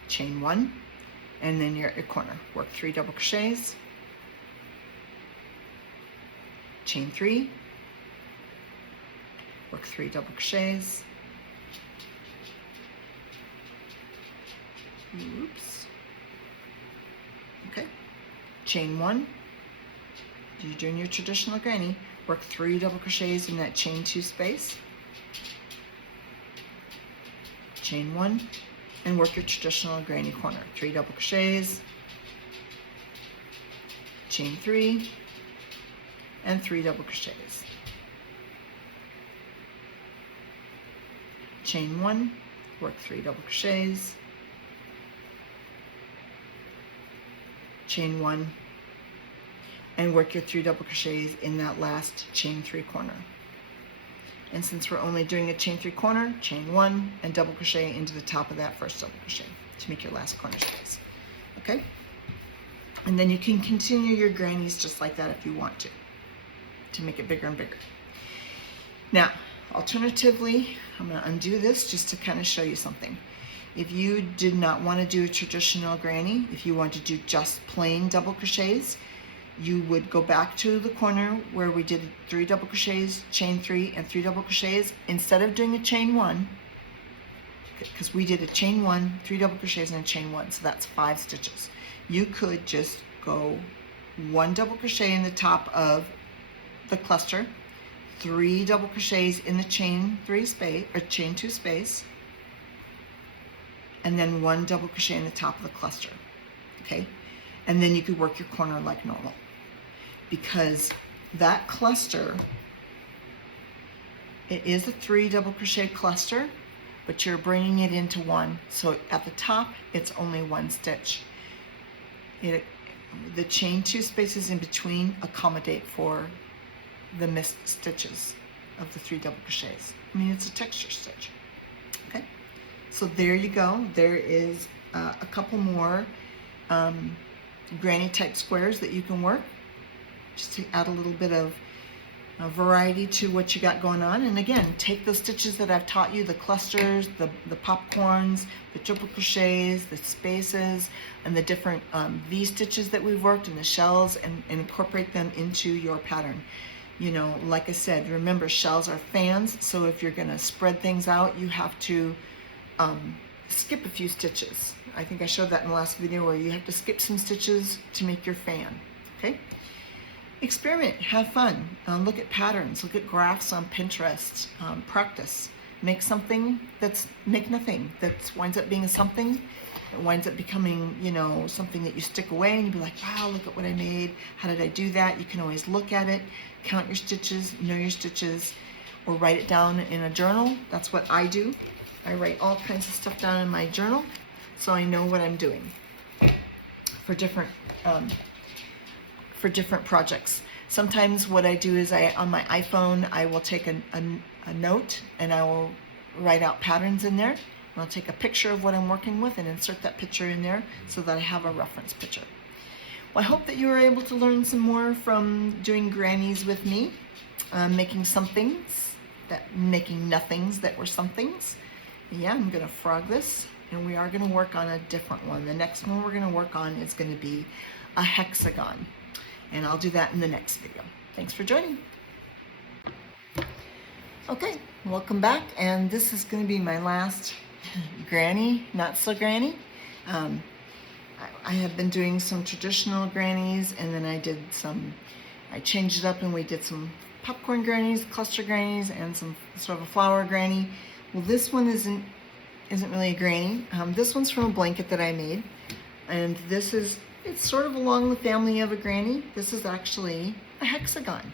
Chain 1, and then you're at your corner. Work 3 double crochets, chain 3, work 3 double crochets, oops, okay, chain 1, you're doing your traditional granny. Work 3 double crochets in that chain 2 space, chain 1, and work your traditional granny corner. 3 double crochets, chain 3, and 3 double crochets. Chain 1, work 3 double crochets, chain 1, and work your 3 double crochets in that last chain 3 corner. And since we're only doing a chain 3 corner, chain 1 and double crochet into the top of that first double crochet to make your last corner space. Okay? And then you can continue your grannies just like that if you want to make it bigger and bigger. Now, alternatively, I'm going to undo this just to kind of show you something. If you did not want to do a traditional granny, if you want to do just plain double crochets, you would go back to the corner where we did 3 double crochets, chain 3, and 3 double crochets. Instead of doing a chain 1, because we did a chain 1, 3 double crochets, and a chain 1, so that's 5 stitches. You could just go 1 double crochet in the top of the cluster, 3 double crochets in the chain 3 space or chain 2 space, and then 1 double crochet in the top of the cluster. Okay, and then you could work your corner like normal, because that cluster, it is a 3 double crochet cluster, but you're bringing it into 1, so at the top it's only 1 stitch. The chain 2 spaces in between accommodate for the missed stitches of the 3 double crochets. I mean, it's a texture stitch. Okay, so there you go. There is a couple more granny type squares that you can work, just to add a little bit of variety to what you got going on. And again, take those stitches that I've taught you, the clusters, the popcorns, the triple crochets, the spaces, and the different V stitches that we've worked, and the shells, and incorporate them into your pattern. You know, like I said, remember, shells are fans, so if you're going to spread things out, you have to skip a few stitches. I think I showed that in the last video, where you have to skip some stitches to make your fan. Okay? Experiment, have fun, look at patterns, look at graphs on Pinterest, practice. Make something make nothing that winds up being a something. It winds up becoming, you know, something that you stick away, and you be like, wow, look at what I made. How did I do that? You can always look at it, count your stitches, know your stitches, or write it down in a journal. That's what I do. I write all kinds of stuff down in my journal, so I know what I'm doing for different projects. Sometimes what I do is on my iPhone, I will take a note, and I will write out patterns in there. And I'll take a picture of what I'm working with and insert that picture in there so that I have a reference picture. Well, I hope that you were able to learn some more from doing grannies with me, making somethings, making nothings that were somethings. Yeah, I'm gonna frog this, and we are gonna work on a different one. The next one we're gonna work on is gonna be a hexagon, and I'll do that in the next video. Thanks for joining. Okay, welcome back, and this is gonna be my last granny, not so granny. I have been doing some traditional grannies, and then I changed it up, and we did some popcorn grannies, cluster grannies, and some sort of a flower granny. Well, this one isn't really a granny. This one's from a blanket that I made, and it's sort of along the family of a granny. This is actually a hexagon,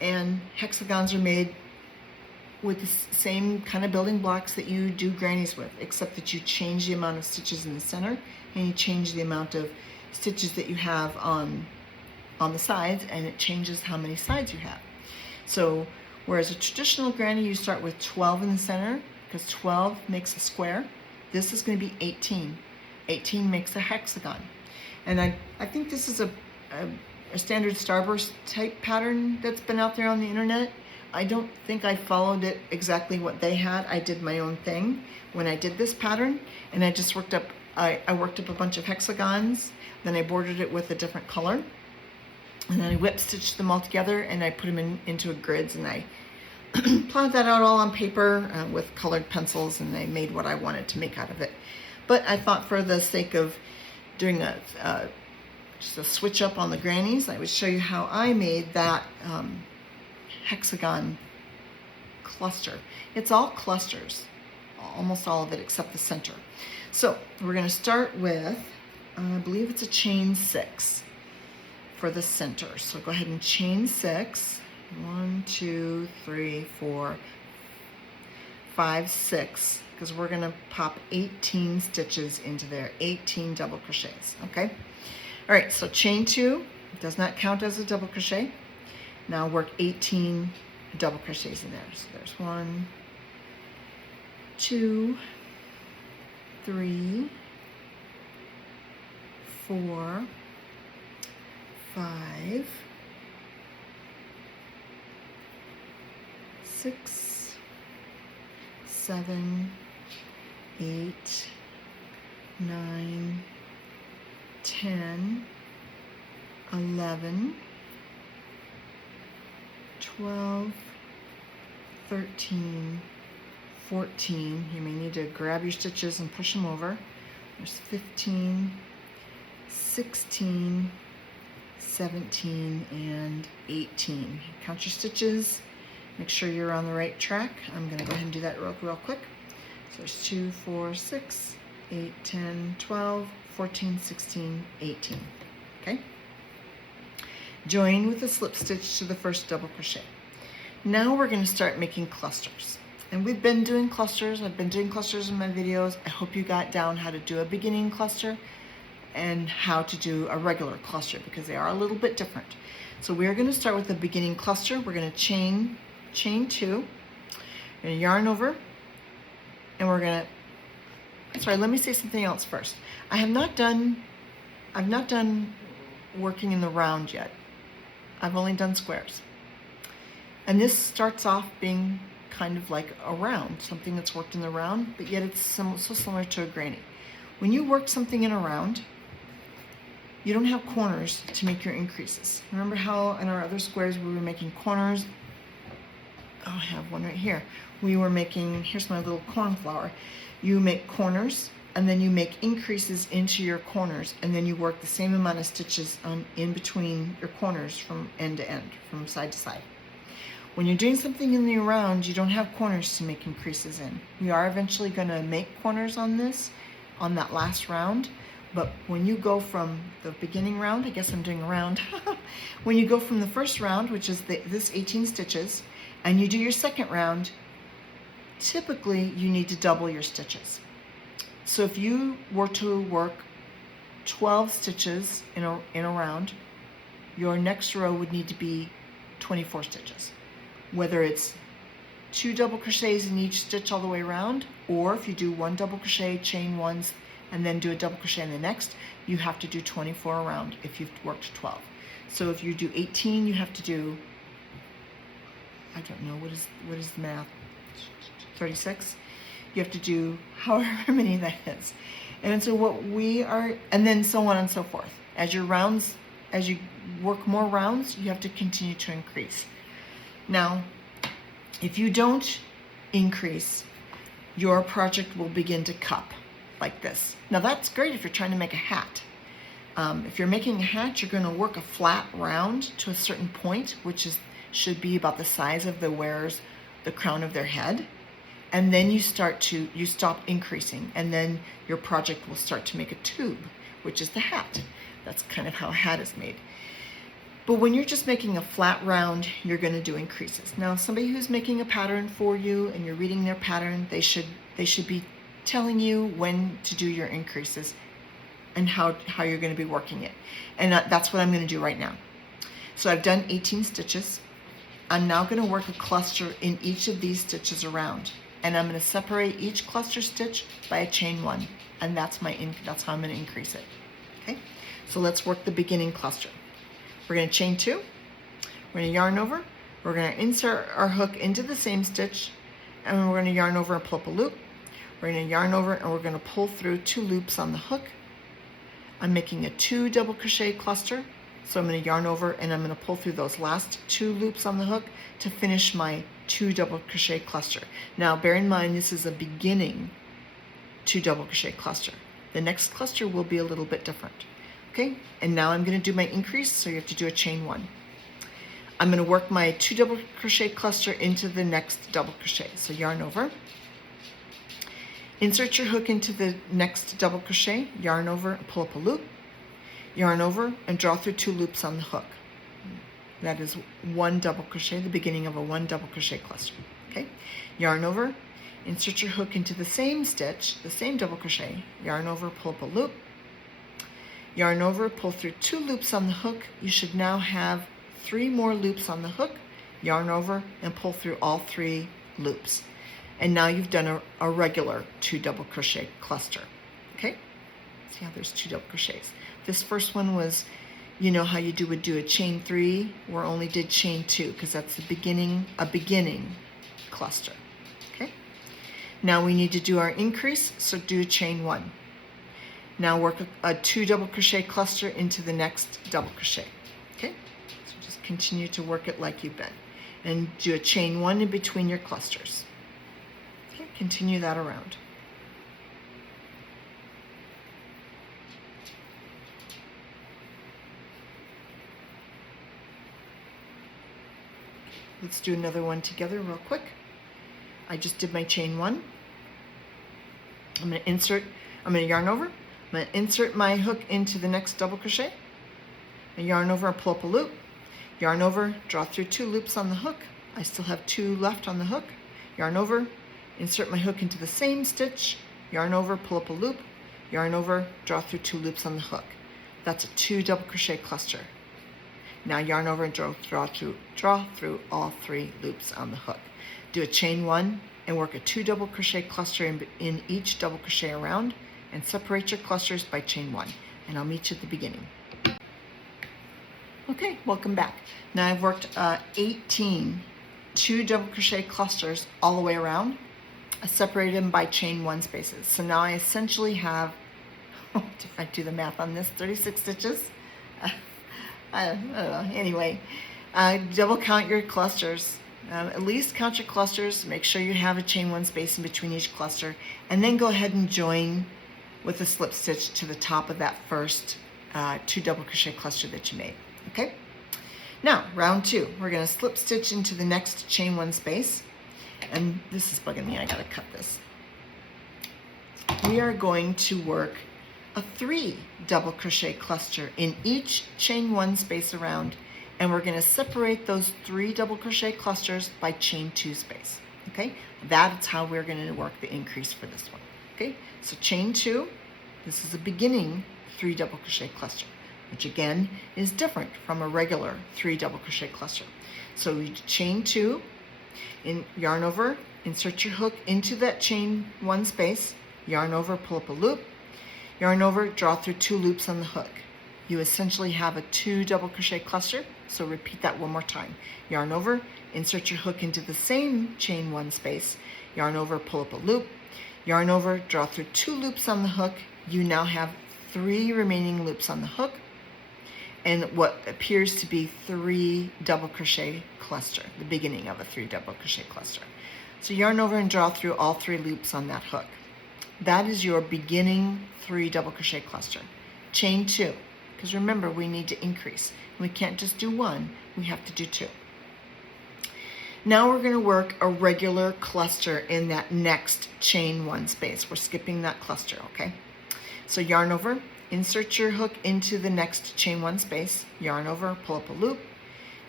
and hexagons are made with the same kind of building blocks that you do grannies with, except that you change the amount of stitches in the center, and you change the amount of stitches that you have on the sides, and it changes how many sides you have. So whereas a traditional granny, you start with 12 in the center, because 12 makes a square. This is going to be 18. 18 makes a hexagon. And I think this is a standard starburst type pattern that's been out there on the internet. I don't think I followed it exactly what they had. I did my own thing when I did this pattern, and I just worked up a bunch of hexagons, then I bordered it with a different color, and then I whip stitched them all together, and I put them into grids, and I plotted that out all on paper with colored pencils, and I made what I wanted to make out of it. But I thought, for the sake of doing just a switch up on the grannies, I would show you how I made that hexagon cluster. It's all clusters, almost all of it except the center. So we're going to start with, I believe it's a chain 6 for the center. So go ahead and chain 6. 1, 2, 3, 4, 5, 6, because we're going to pop 18 stitches into there, 18 double crochets. Okay. All right. So chain 2 does not count as a double crochet. Now work 18 double crochets in there. So there's 1, 2, 3, 4, 5, 6, 7, 8, 9, 10, 11, 12, 13, 14. You may need to grab your stitches and push them over. There's 15, 16, 17, and 18. Count your stitches. Make sure you're on the right track. I'm going to go ahead and do that real quick. So there's 2, 4, 6, 8, 10, 12, 14, 16, 18. Okay? Join with a slip stitch to the first double crochet. Now we're going to start making clusters. And we've been doing clusters. I've been doing clusters in my videos. I hope you got down how to do a beginning cluster and how to do a regular cluster, because they are a little bit different. So we're going to start with the beginning cluster. We're going to chain 2. We're going to yarn over, and we're going to, sorry, let me say something else first. I've not done working in the round yet. I've only done squares. And this starts off being kind of like a round, something that's worked in the round, but yet it's so similar to a granny. When you work something in a round, you don't have corners to make your increases. Remember how in our other squares we were making corners? Oh, I have one right here. We were making, here's my little cornflower. You make corners, and then you make increases into your corners, and then you work the same amount of stitches in between your corners from end to end, from side to side. When you're doing something in the round, you don't have corners to make increases in. We are eventually going to make corners on this, on that last round, but when you go from the beginning round, I guess I'm doing a round, when you go from the first round, which is this 18 stitches, and you do your second round, typically you need to double your stitches. So if you were to work 12 stitches in a round, your next row would need to be 24 stitches. Whether it's 2 double crochets in each stitch all the way around, or if you do 1 double crochet, chain once, and then do a double crochet in the next, you have to do 24 around if you've worked 12. So if you do 18, you have to do, I don't know, what is the math? 36? You have to do however many that is. And so what we are, and then so on and so forth. As your rounds, as you work more rounds, you have to continue to increase. Now, if you don't increase, your project will begin to cup like this. Now that's great if you're trying to make a hat. If you're making a hat, you're going to work a flat round to a certain point, which should be about the size of the wearer's, the crown of their head. And then you stop increasing, and then your project will start to make a tube, which is the hat. That's kind of how a hat is made. But when you're just making a flat round, you're going to do increases. Now, somebody who's making a pattern for you and you're reading their pattern, they should be telling you when to do your increases and how you're going to be working it. And that's what I'm going to do right now. So I've done 18 stitches. I'm now going to work a cluster in each of these stitches around. And I'm going to separate each cluster stitch by a chain 1. And that's how I'm going to increase it. Okay? So let's work the beginning cluster. We're going to chain 2, we're going to yarn over, we're going to insert our hook into the same stitch, and we're going to yarn over and pull up a loop. We're going to yarn over and we're going to pull through 2 loops on the hook. I'm making a 2 double crochet cluster, so I'm going to yarn over and I'm going to pull through those last 2 loops on the hook to finish my 2 double crochet cluster. Now bear in mind, this is a beginning 2 double crochet cluster. The next cluster will be a little bit different. Okay, and now I'm going to do my increase, so you have to do a chain 1. I'm going to work my 2 double crochet cluster into the next double crochet. So yarn over, insert your hook into the next double crochet, yarn over, pull up a loop, yarn over, and draw through 2 loops on the hook. That is 1 double crochet, the beginning of a 1 double crochet cluster. Okay, yarn over, insert your hook into the same stitch, the same double crochet, yarn over, pull up a loop, yarn over, pull through 2 loops on the hook. You should now have 3 more loops on the hook, yarn over, and pull through all 3 loops. And now you've done a regular 2 double crochet cluster. Okay? See how there's 2 double crochets. This first one was you know how you would do a chain 3, we only did chain 2 because that's a beginning cluster. Okay. Now we need to do our increase, so do chain 1. Now work a 2 double crochet cluster into the next double crochet. Okay, so just continue to work it like you've been, and do a chain 1 in between your clusters. Okay, continue that around. Let's do another one together real quick. I just did my chain 1. I'm going to yarn over. I'm going to insert my hook into the next double crochet. I yarn over and pull up a loop. Yarn over, draw through 2 loops on the hook. I still have 2 left on the hook. Yarn over, insert my hook into the same stitch. Yarn over, pull up a loop. Yarn over, draw through 2 loops on the hook. That's a 2 double crochet cluster. Now yarn over and draw through all 3 loops on the hook. Do a chain 1 and work a 2 double crochet cluster in each double crochet around, and separate your clusters by chain 1. And I'll meet you at the beginning. Okay, welcome back. Now I've worked 18 2 double crochet clusters all the way around. I separated them by chain 1 spaces. So now I essentially have, if I do the math on this, 36 stitches. I don't know. Anyway, double count your clusters. At least count your clusters. Make sure you have a chain 1 space in between each cluster, and then go ahead and join with a slip stitch to the top of that first 2 double crochet cluster that you made. Okay. Now round 2, we're going to slip stitch into the next chain 1 space, and this is bugging me. I gotta cut this. We are going to work a 3 double crochet cluster in each chain 1 space around, and we're going to separate those 3 double crochet clusters by chain 2 space. Okay, that's how we're going to work the increase for this one. Okay, so chain 2, this is a beginning 3 double crochet cluster, which again is different from a regular 3 double crochet cluster. So we chain 2, in yarn over, insert your hook into that chain 1 space, yarn over, pull up a loop, yarn over, draw through 2 loops on the hook. You essentially have a 2 double crochet cluster, so repeat that one more time. Yarn over, insert your hook into the same chain 1 space, yarn over, pull up a loop, yarn over, draw through 2 loops on the hook. You now have 3 remaining loops on the hook, and what appears to be 3 double crochet cluster, the beginning of a 3 double crochet cluster. So yarn over and draw through all 3 loops on that hook. That is your beginning 3 double crochet cluster. Chain 2, because remember, we need to increase. We can't just do 1, we have to do 2. Now we're going to work a regular cluster in that next chain 1 space. We're skipping that cluster, okay? So yarn over, insert your hook into the next chain 1 space, yarn over, pull up a loop,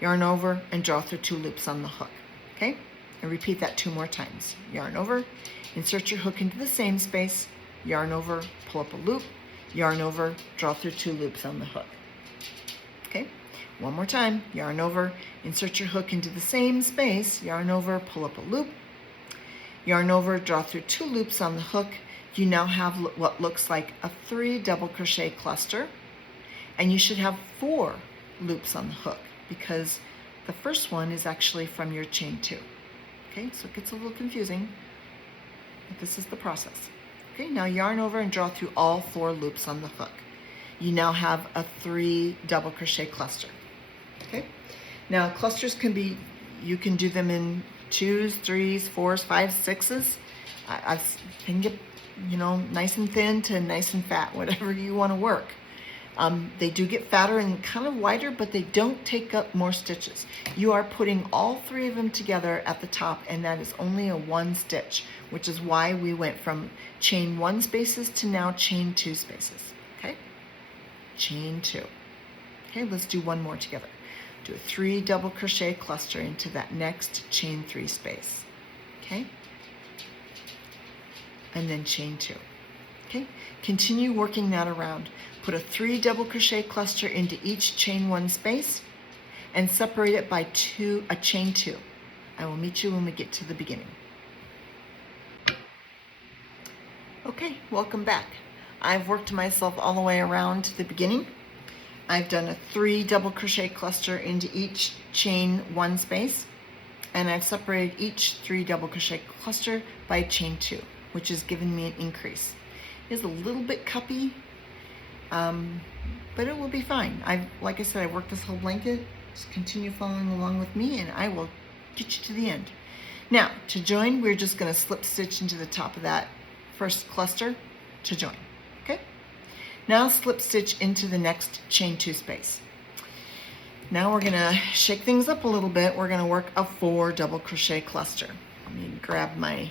yarn over, and draw through 2 loops on the hook, okay? And repeat that 2 more times. Yarn over, insert your hook into the same space, yarn over, pull up a loop, yarn over, draw through 2 loops on the hook. Okay, one more time. Yarn over, insert your hook into the same space, yarn over, pull up a loop, yarn over, draw through 2 loops on the hook. You now have what looks like a 3 double crochet cluster, and you should have 4 loops on the hook, because the first one is actually from your chain 2. Okay, so it gets a little confusing, but this is the process. Okay, now yarn over and draw through all 4 loops on the hook. You now have a 3 double crochet cluster. Okay, now clusters can be, you can do them in 2s, 3s, 4s, 5s, 6s. I can get, you know, nice and thin to nice and fat, whatever you want to work. They do get fatter and kind of wider, but they don't take up more stitches. You are putting all 3 of them together at the top, and that is only a 1 stitch, which is why we went from chain 1 spaces to now chain 2 spaces. Okay, chain 2. Okay, let's do one more together. Do a 3 double crochet cluster into that next chain 3 space. Okay, and then chain 2. Okay, continue working that around. Put a 3 double crochet cluster into each chain 1 space and separate it by a chain 2. I will meet you when we get to the beginning. Okay, welcome back. I've worked myself all the way around to the beginning. I've done a 3 double crochet cluster into each chain 1 space, and I've separated each 3 double crochet cluster by chain 2, which has given me an increase. It's a little bit cuppy, but it will be fine. Like I said, I worked this whole blanket. Just continue following along with me and I will get you to the end. Now, to join, we're just going to slip stitch into the top of that first cluster to join. Okay? Now slip stitch into the next chain 2 space. Now we're going to shake things up a little bit. We're going to work a 4 double crochet cluster. Let me grab my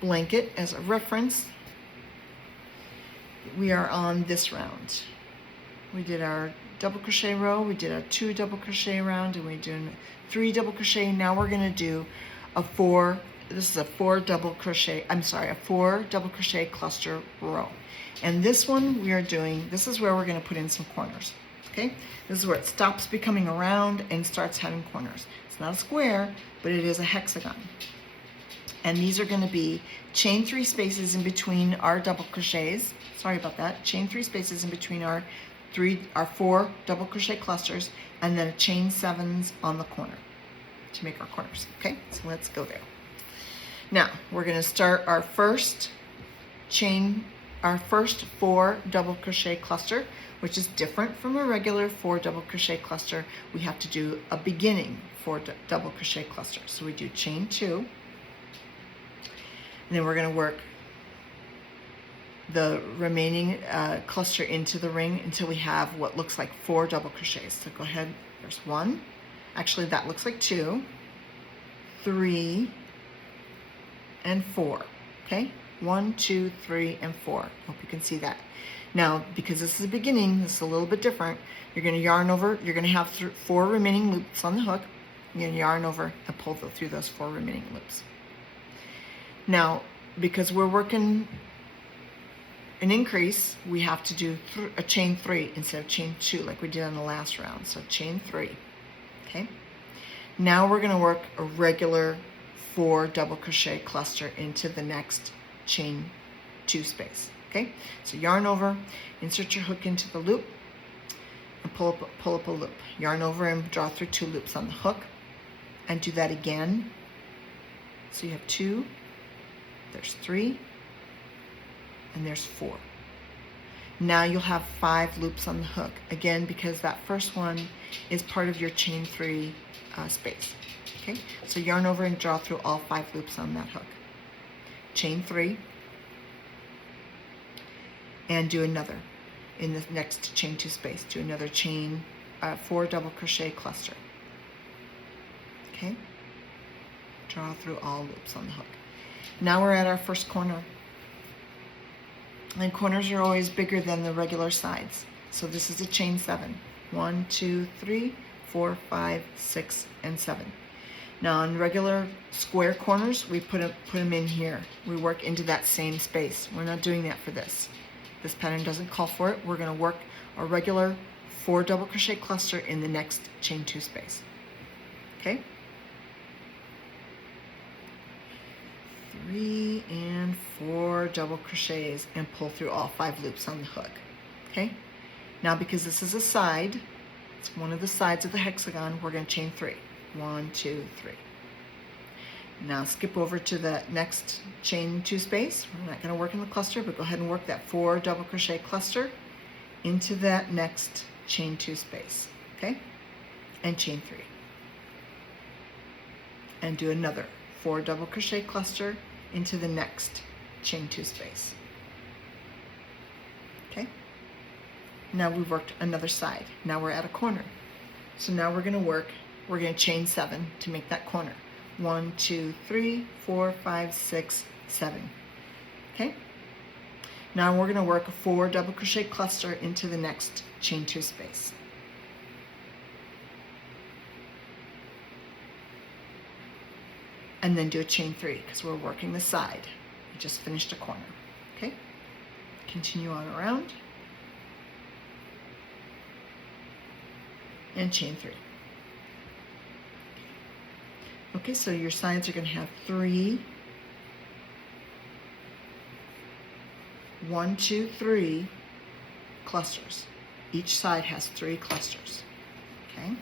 blanket as a reference. We are on this round. We did our double crochet row, we did a 2 double crochet round, and we're doing 3 double crochet. Now we're going to do a 4, this is a 4 double crochet, I'm sorry, a 4 double crochet cluster row. And this one we are doing, this is where we're going to put in some corners. Okay, this is where it stops becoming a round and starts having corners. It's not a square, but it is a hexagon. And these are going to be chain 3 spaces in between our double crochets. Sorry about that. Chain 3 spaces in between our 4 double crochet clusters, and then a chain 7s on the corner to make our corners. Okay, so let's go there. Now we're going to start our first 4 double crochet cluster, which is different from a regular 4 double crochet cluster. We have to do a beginning 4 double crochet cluster. So we do chain 2, and then we're going to work the remaining cluster into the ring until we have what looks like 4 double crochets. So go ahead, there's 1, actually that looks like 2, 3, and 4. Okay, 1, 2, 3, and 4. Hope you can see that. Now, because this is the beginning, this is a little bit different. You're going to yarn over, you're going to have 4 remaining loops on the hook. You're going to yarn over and pull through those 4 remaining loops. Now, because we're working an increase, we have to do a chain 3 instead of chain 2 like we did on the last round. So chain 3. Okay. Now we're going to work a regular 4 double crochet cluster into the next chain 2 space. Okay. So yarn over, insert your hook into the loop, and pull up a loop. Yarn over and draw through 2 loops on the hook, and do that again. So you have 2, there's 3, and there's 4. Now you'll have 5 loops on the hook, again because that first one is part of your chain 3 space. Okay, so yarn over and draw through all 5 loops on that hook. Chain 3, and do another in the next chain 2 space. Do another chain 4 double crochet cluster. Okay, draw through all loops on the hook. Now we're at our first corner. And corners are always bigger than the regular sides. So this is a chain 7. 1, 2, 3, 4, 5, 6, and 7. Now on regular square corners, we put them in here. We work into that same space. We're not doing that for this. This pattern doesn't call for it. We're going to work a regular 4 double crochet cluster in the next chain 2 space. Okay? 3 and 4 double crochets and pull through all 5 loops on the hook. Okay? Now because this is a side, it's one of the sides of the hexagon, we're going to chain 3. 1, 2, 3. Now skip over to the next chain 2 space. We're not going to work in the cluster, but go ahead and work that 4 double crochet cluster into that next chain 2 space. Okay? And chain 3. And do another 4 double crochet cluster into the next chain 2 space. Okay? Now we've worked another side. Now we're at a corner. So now we're going to chain 7 to make that corner. 1, 2, 3, 4, 5, 6, 7. Okay? Now we're going to work a 4 double crochet cluster into the next chain 2 space. And then do a chain 3 because we're working the side. We just finished a corner. Okay? Continue on around. And chain 3. Okay, so your sides are going to have 3, 1, 2, 3 clusters. Each side has 3 clusters, okay?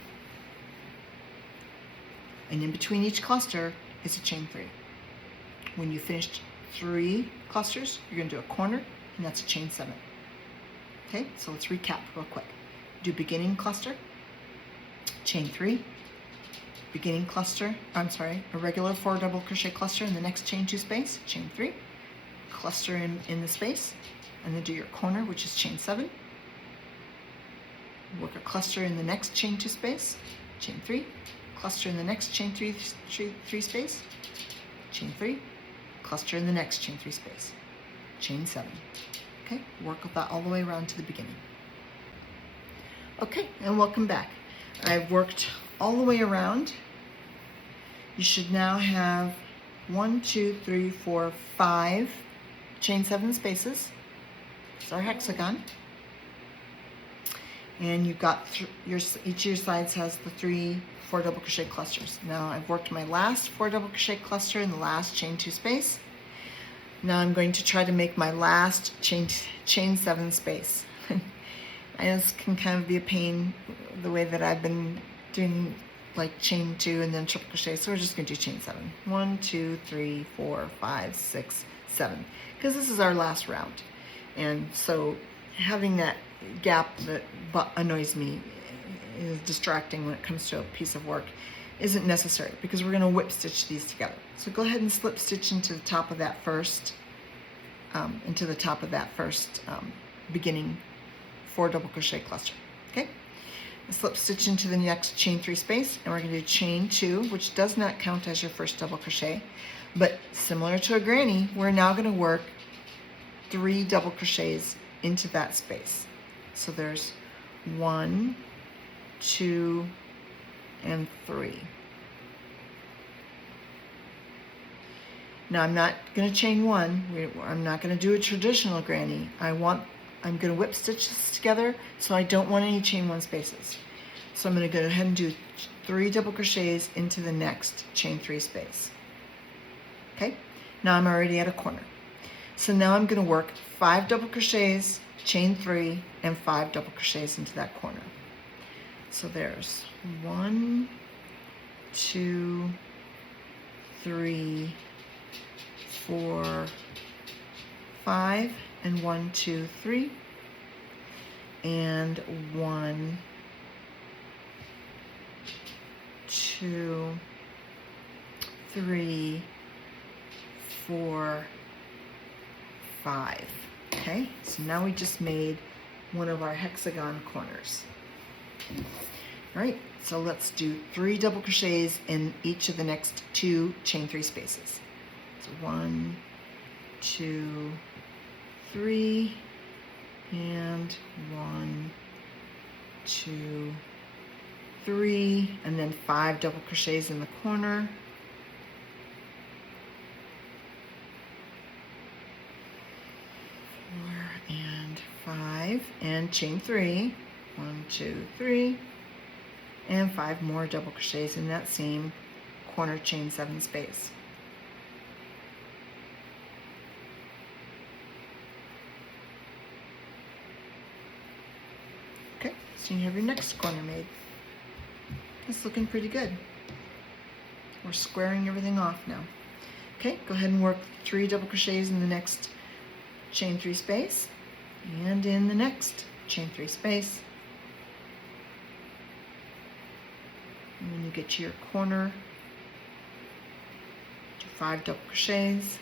And in between each cluster is a chain 3. When you finished 3 clusters, you're going to do a corner, and that's a chain 7. Okay, so let's recap real quick. Do beginning cluster, chain 3, beginning cluster, a regular 4 double crochet cluster in the next chain 2 space, chain 3, cluster in the space, and then do your corner, which is chain 7. Work a cluster in the next chain 2 space, chain 3, cluster in the next chain 3 space, chain 3, cluster in the next chain 3 space, chain 7. Okay, work with that all the way around to the beginning. Okay, and welcome back. I've worked all the way around. You should now have 1, 2, 3, 4, 5 chain 7 spaces. It's our hexagon. And you've got each of your sides has the 3 4 double crochet clusters. Now I've worked my last 4 double crochet cluster in the last chain 2 space. Now I'm going to try to make my last chain 7 space. I know this can kind of be a pain the way that I've been doing, like chain 2 and then triple crochet, so we're just going to do chain 7. 1, 2, 3, 4, 5, 6, 7, because this is our last round. And so having that gap that annoys me, is distracting when it comes to a piece of work, isn't necessary, because we're going to whip stitch these together. So go ahead and slip stitch into the top of that first beginning 4 double crochet cluster. Okay, slip stitch into the next chain 3 space, and we're going to do chain 2, which does not count as your first double crochet, but similar to a granny, we're now going to work 3 double crochets into that space. So there's 1, 2, and 3. Now I'm not going to chain 1. I'm not going to do a traditional granny. I'm going to whip stitch this together, so I don't want any chain 1 spaces. So I'm going to go ahead and do 3 double crochets into the next chain 3 space. Okay, now I'm already at a corner. So now I'm going to work 5 double crochets, chain 3, and 5 double crochets into that corner. So there's 1, 2, 3, 4, 5, and 1, 2, 3, and 1, 2, 3, 4, 5. Okay, so now we just made one of our hexagon corners. All right, so let's do 3 double crochets in each of the next 2 chain 3 spaces. So 1, 2, 3, and 1, 2, 3, and then 5 double crochets in the corner. 4 and 5, and chain 3. 1, 2, 3, and 5 more double crochets in that same corner chain 7 space. Okay, so you have your next corner made. It's looking pretty good. We're squaring everything off now. Okay, go ahead and work 3 double crochets in the next chain 3 space, and in the next chain 3 space. And when you get to your corner, do 5 double crochets.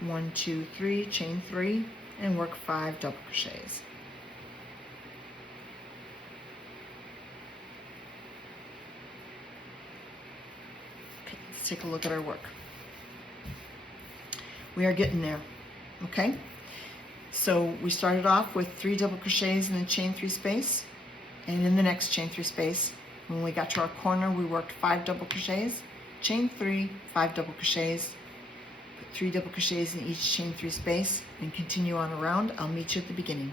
One, 2, 3, chain 3, and work 5 double crochets. Okay, let's take a look at our work. We are getting there, okay? So we started off with 3 double crochets in the chain 3 space, and in the next chain 3 space, when we got to our corner, we worked 5 double crochets, chain 3, 5 double crochets, put 3 double crochets in each chain 3 space, and continue on around. I'll meet you at the beginning.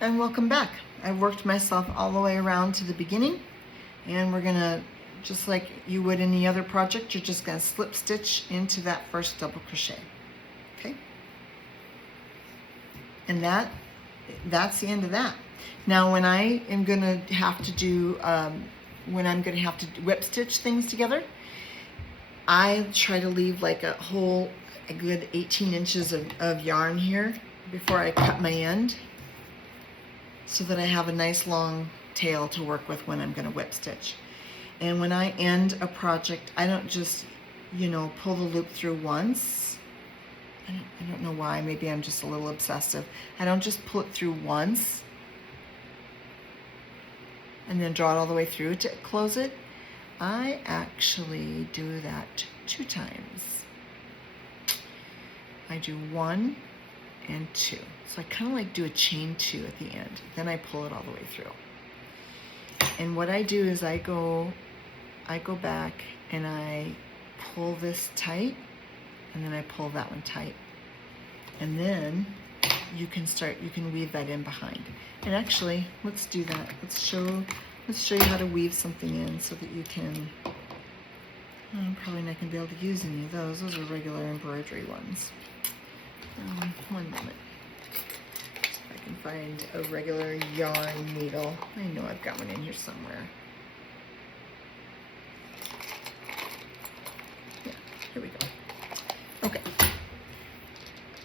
And welcome back. I worked myself all the way around to the beginning, and we're gonna just like you would any other project, you're just going to slip stitch into that first double crochet. Okay, and that's the end of that. Now when I am going to have to do when I'm going to have to whip stitch things together, I try to leave like a good 18 inches of yarn here before I cut my end, so that I have a nice long tail to work with when I'm going to whip stitch. And when I end a project, I don't just, pull the loop through once. I don't know why, maybe I'm just a little obsessive. I don't just pull it through once and then draw it all the way through to close it. I actually do that 2 times. I do 1 and 2. So I kind of like do a chain 2 at the end. Then I pull it all the way through. And what I do is I go back and I pull this tight, and then I pull that one tight. And then you can weave that in behind. And actually, let's do that. Let's show you how to weave something in so that you can, I'm probably not going to be able to use any of those. Those are regular embroidery ones. One moment. See if I can find a regular yarn needle. I know I've got one in here somewhere. Yeah, here we go. Okay.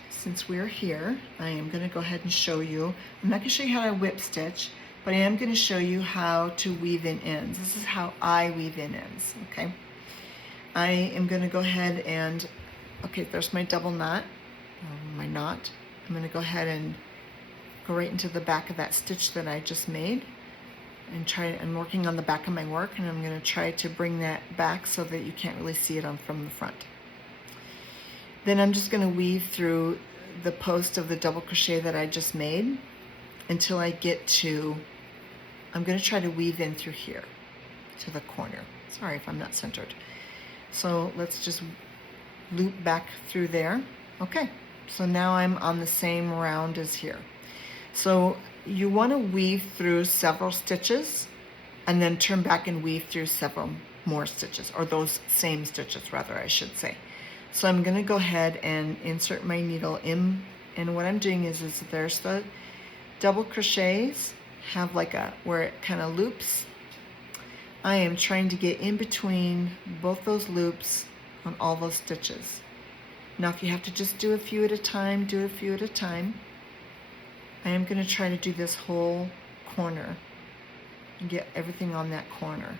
Since we're here, I am going to go ahead and show you. I'm not going to show you how to whip stitch, but I am going to show you how to weave in ends. This is how I weave in ends, okay? I am going to go ahead and, okay, there's my double knot, or my knot. I'm going to go ahead and go right into the back of that stitch that I just made, and I'm working on the back of my work, and I'm going to try to bring that back so that you can't really see it from the front. Then I'm just going to weave through the post of the double crochet that I just made until I get to, I'm going to try to weave in through here to the corner. Sorry if I'm not centered. So let's just loop back through there. Okay, so now I'm on the same round as here. So you want to weave through several stitches and then turn back and weave through several more stitches, or those same stitches rather, I should say. So I'm going to go ahead and insert my needle in, and what I'm doing is there's the double crochets, have like where it kind of loops. I am trying to get in between both those loops on all those stitches. Now if you have to just do a few at a time, do a few at a time. I am going to try to do this whole corner and get everything on that corner.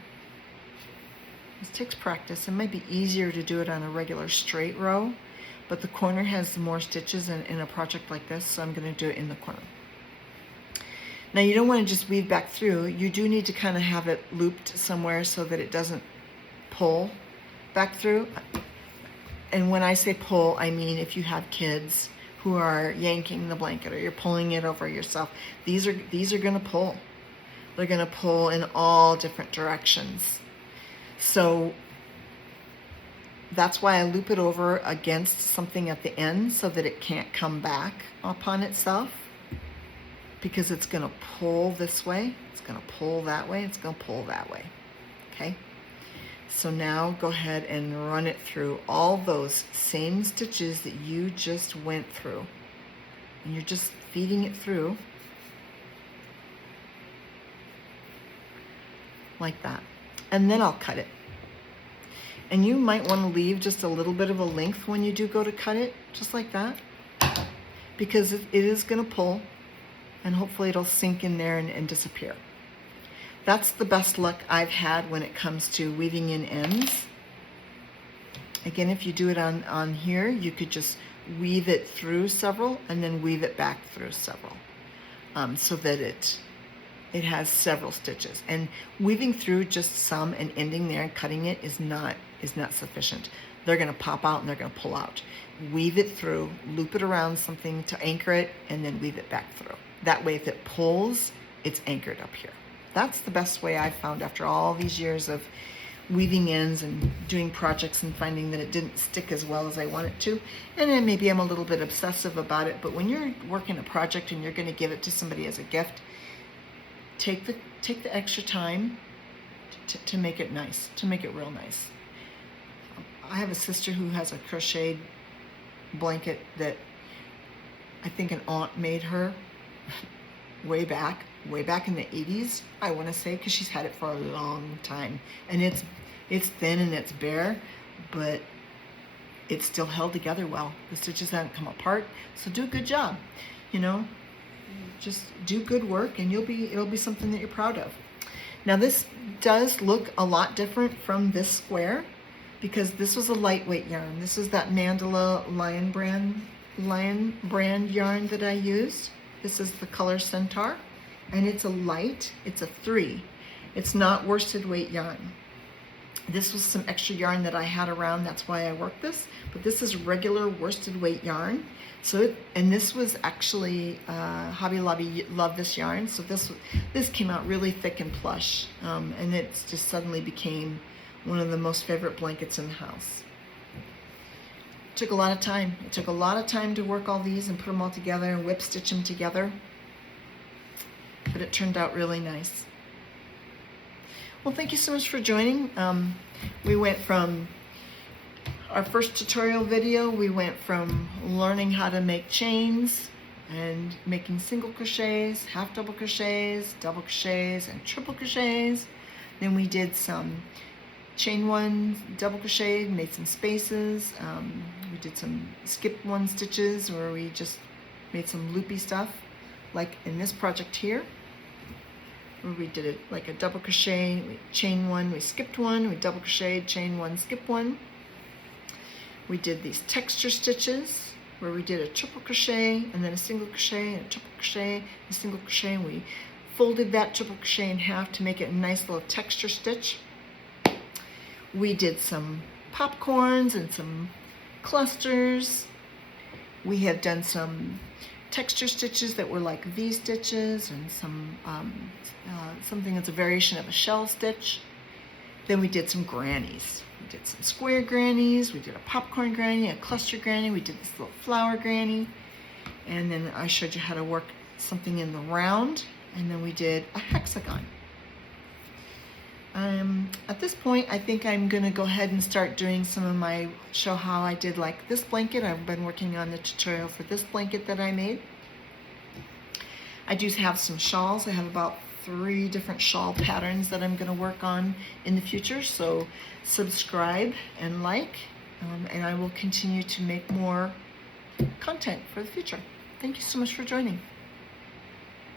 This takes practice. It might be easier to do it on a regular straight row, but the corner has more stitches in a project like this, so I'm going to do it in the corner. Now you don't want to just weave back through. You do need to kind of have it looped somewhere so that it doesn't pull back through. And when I say pull, I mean if you have kids who are yanking the blanket or you're pulling it over yourself, these are going to pull. They're going to pull in all different directions. So that's why I loop it over against something at the end so that it can't come back upon itself, because it's going to pull this way, it's going to pull that way, it's going to pull that way. Okay, so now go ahead and run it through all those same stitches that you just went through, and you're just feeding it through like that. And then I'll cut it. And you might want to leave just a little bit of a length when you do go to cut it, just like that, because it is going to pull, and hopefully it'll sink in there and disappear. That's the best luck I've had when it comes to weaving in ends. Again, if you do it on here, you could just weave it through several and then weave it back through several, so that it has several stitches. And weaving through just some and ending there and cutting it is not sufficient. They're going to pop out and they're going to pull out. Weave it through, loop it around something to anchor it, and then weave it back through. That way, if it pulls, it's anchored up here. That's the best way I've found after all these years of weaving ends and doing projects and finding that it didn't stick as well as I want it to. And then maybe I'm a little bit obsessive about it, but when you're working a project and you're going to give it to somebody as a gift, take the extra time to make it nice, to make it real nice. I have a sister who has a crocheted blanket that I think an aunt made her way back in the 80s, I want to say, because she's had it for a long time. And it's thin and it's bare, but it's still held together well. The stitches haven't come apart, so do a good job. You know, just do good work, and it'll be something that you're proud of. Now this does look a lot different from this square, because this was a lightweight yarn. This is that Mandala Lion brand yarn that I used. This is the color Centaur, and it's a 3. It's not worsted weight yarn. This was some extra yarn that I had around, that's why I worked this, but this is regular worsted weight yarn. And this was actually, Hobby Lobby loved this yarn, so this came out really thick and plush, and it just suddenly became one of the most favorite blankets in the house. It took a lot of time. It took a lot of time to work all these and put them all together and whip stitch them together, but it turned out really nice. Well, thank you so much for joining. We went from our first tutorial video, we went from learning how to make chains and making single crochets, half double crochets, double crochets, and triple crochets. Then we did some chain 1, double crochet, made some spaces. We did some skip 1 stitches where we just made some loopy stuff, like in this project here, where we did it like a double crochet, we chain 1, we skipped 1, we double crocheted, chain 1, skip 1. We did these texture stitches where we did a triple crochet and then a single crochet and a triple crochet and a single crochet, and we folded that triple crochet in half to make it a nice little texture stitch. We did some popcorns and some clusters. We have done some texture stitches that were like V stitches, and some something that's a variation of a shell stitch. Then we did some grannies. We did some square grannies, we did a popcorn granny, a cluster granny, we did this little flower granny, and then I showed you how to work something in the round, and then we did a hexagon. At this point, I think I'm gonna go ahead and start doing some of show how I did like this blanket. I've been working on the tutorial for this blanket that I made. I do have some shawls. I have about 3 different shawl patterns that I'm gonna work on in the future, so subscribe and like, and I will continue to make more content for the future. Thank you so much for joining.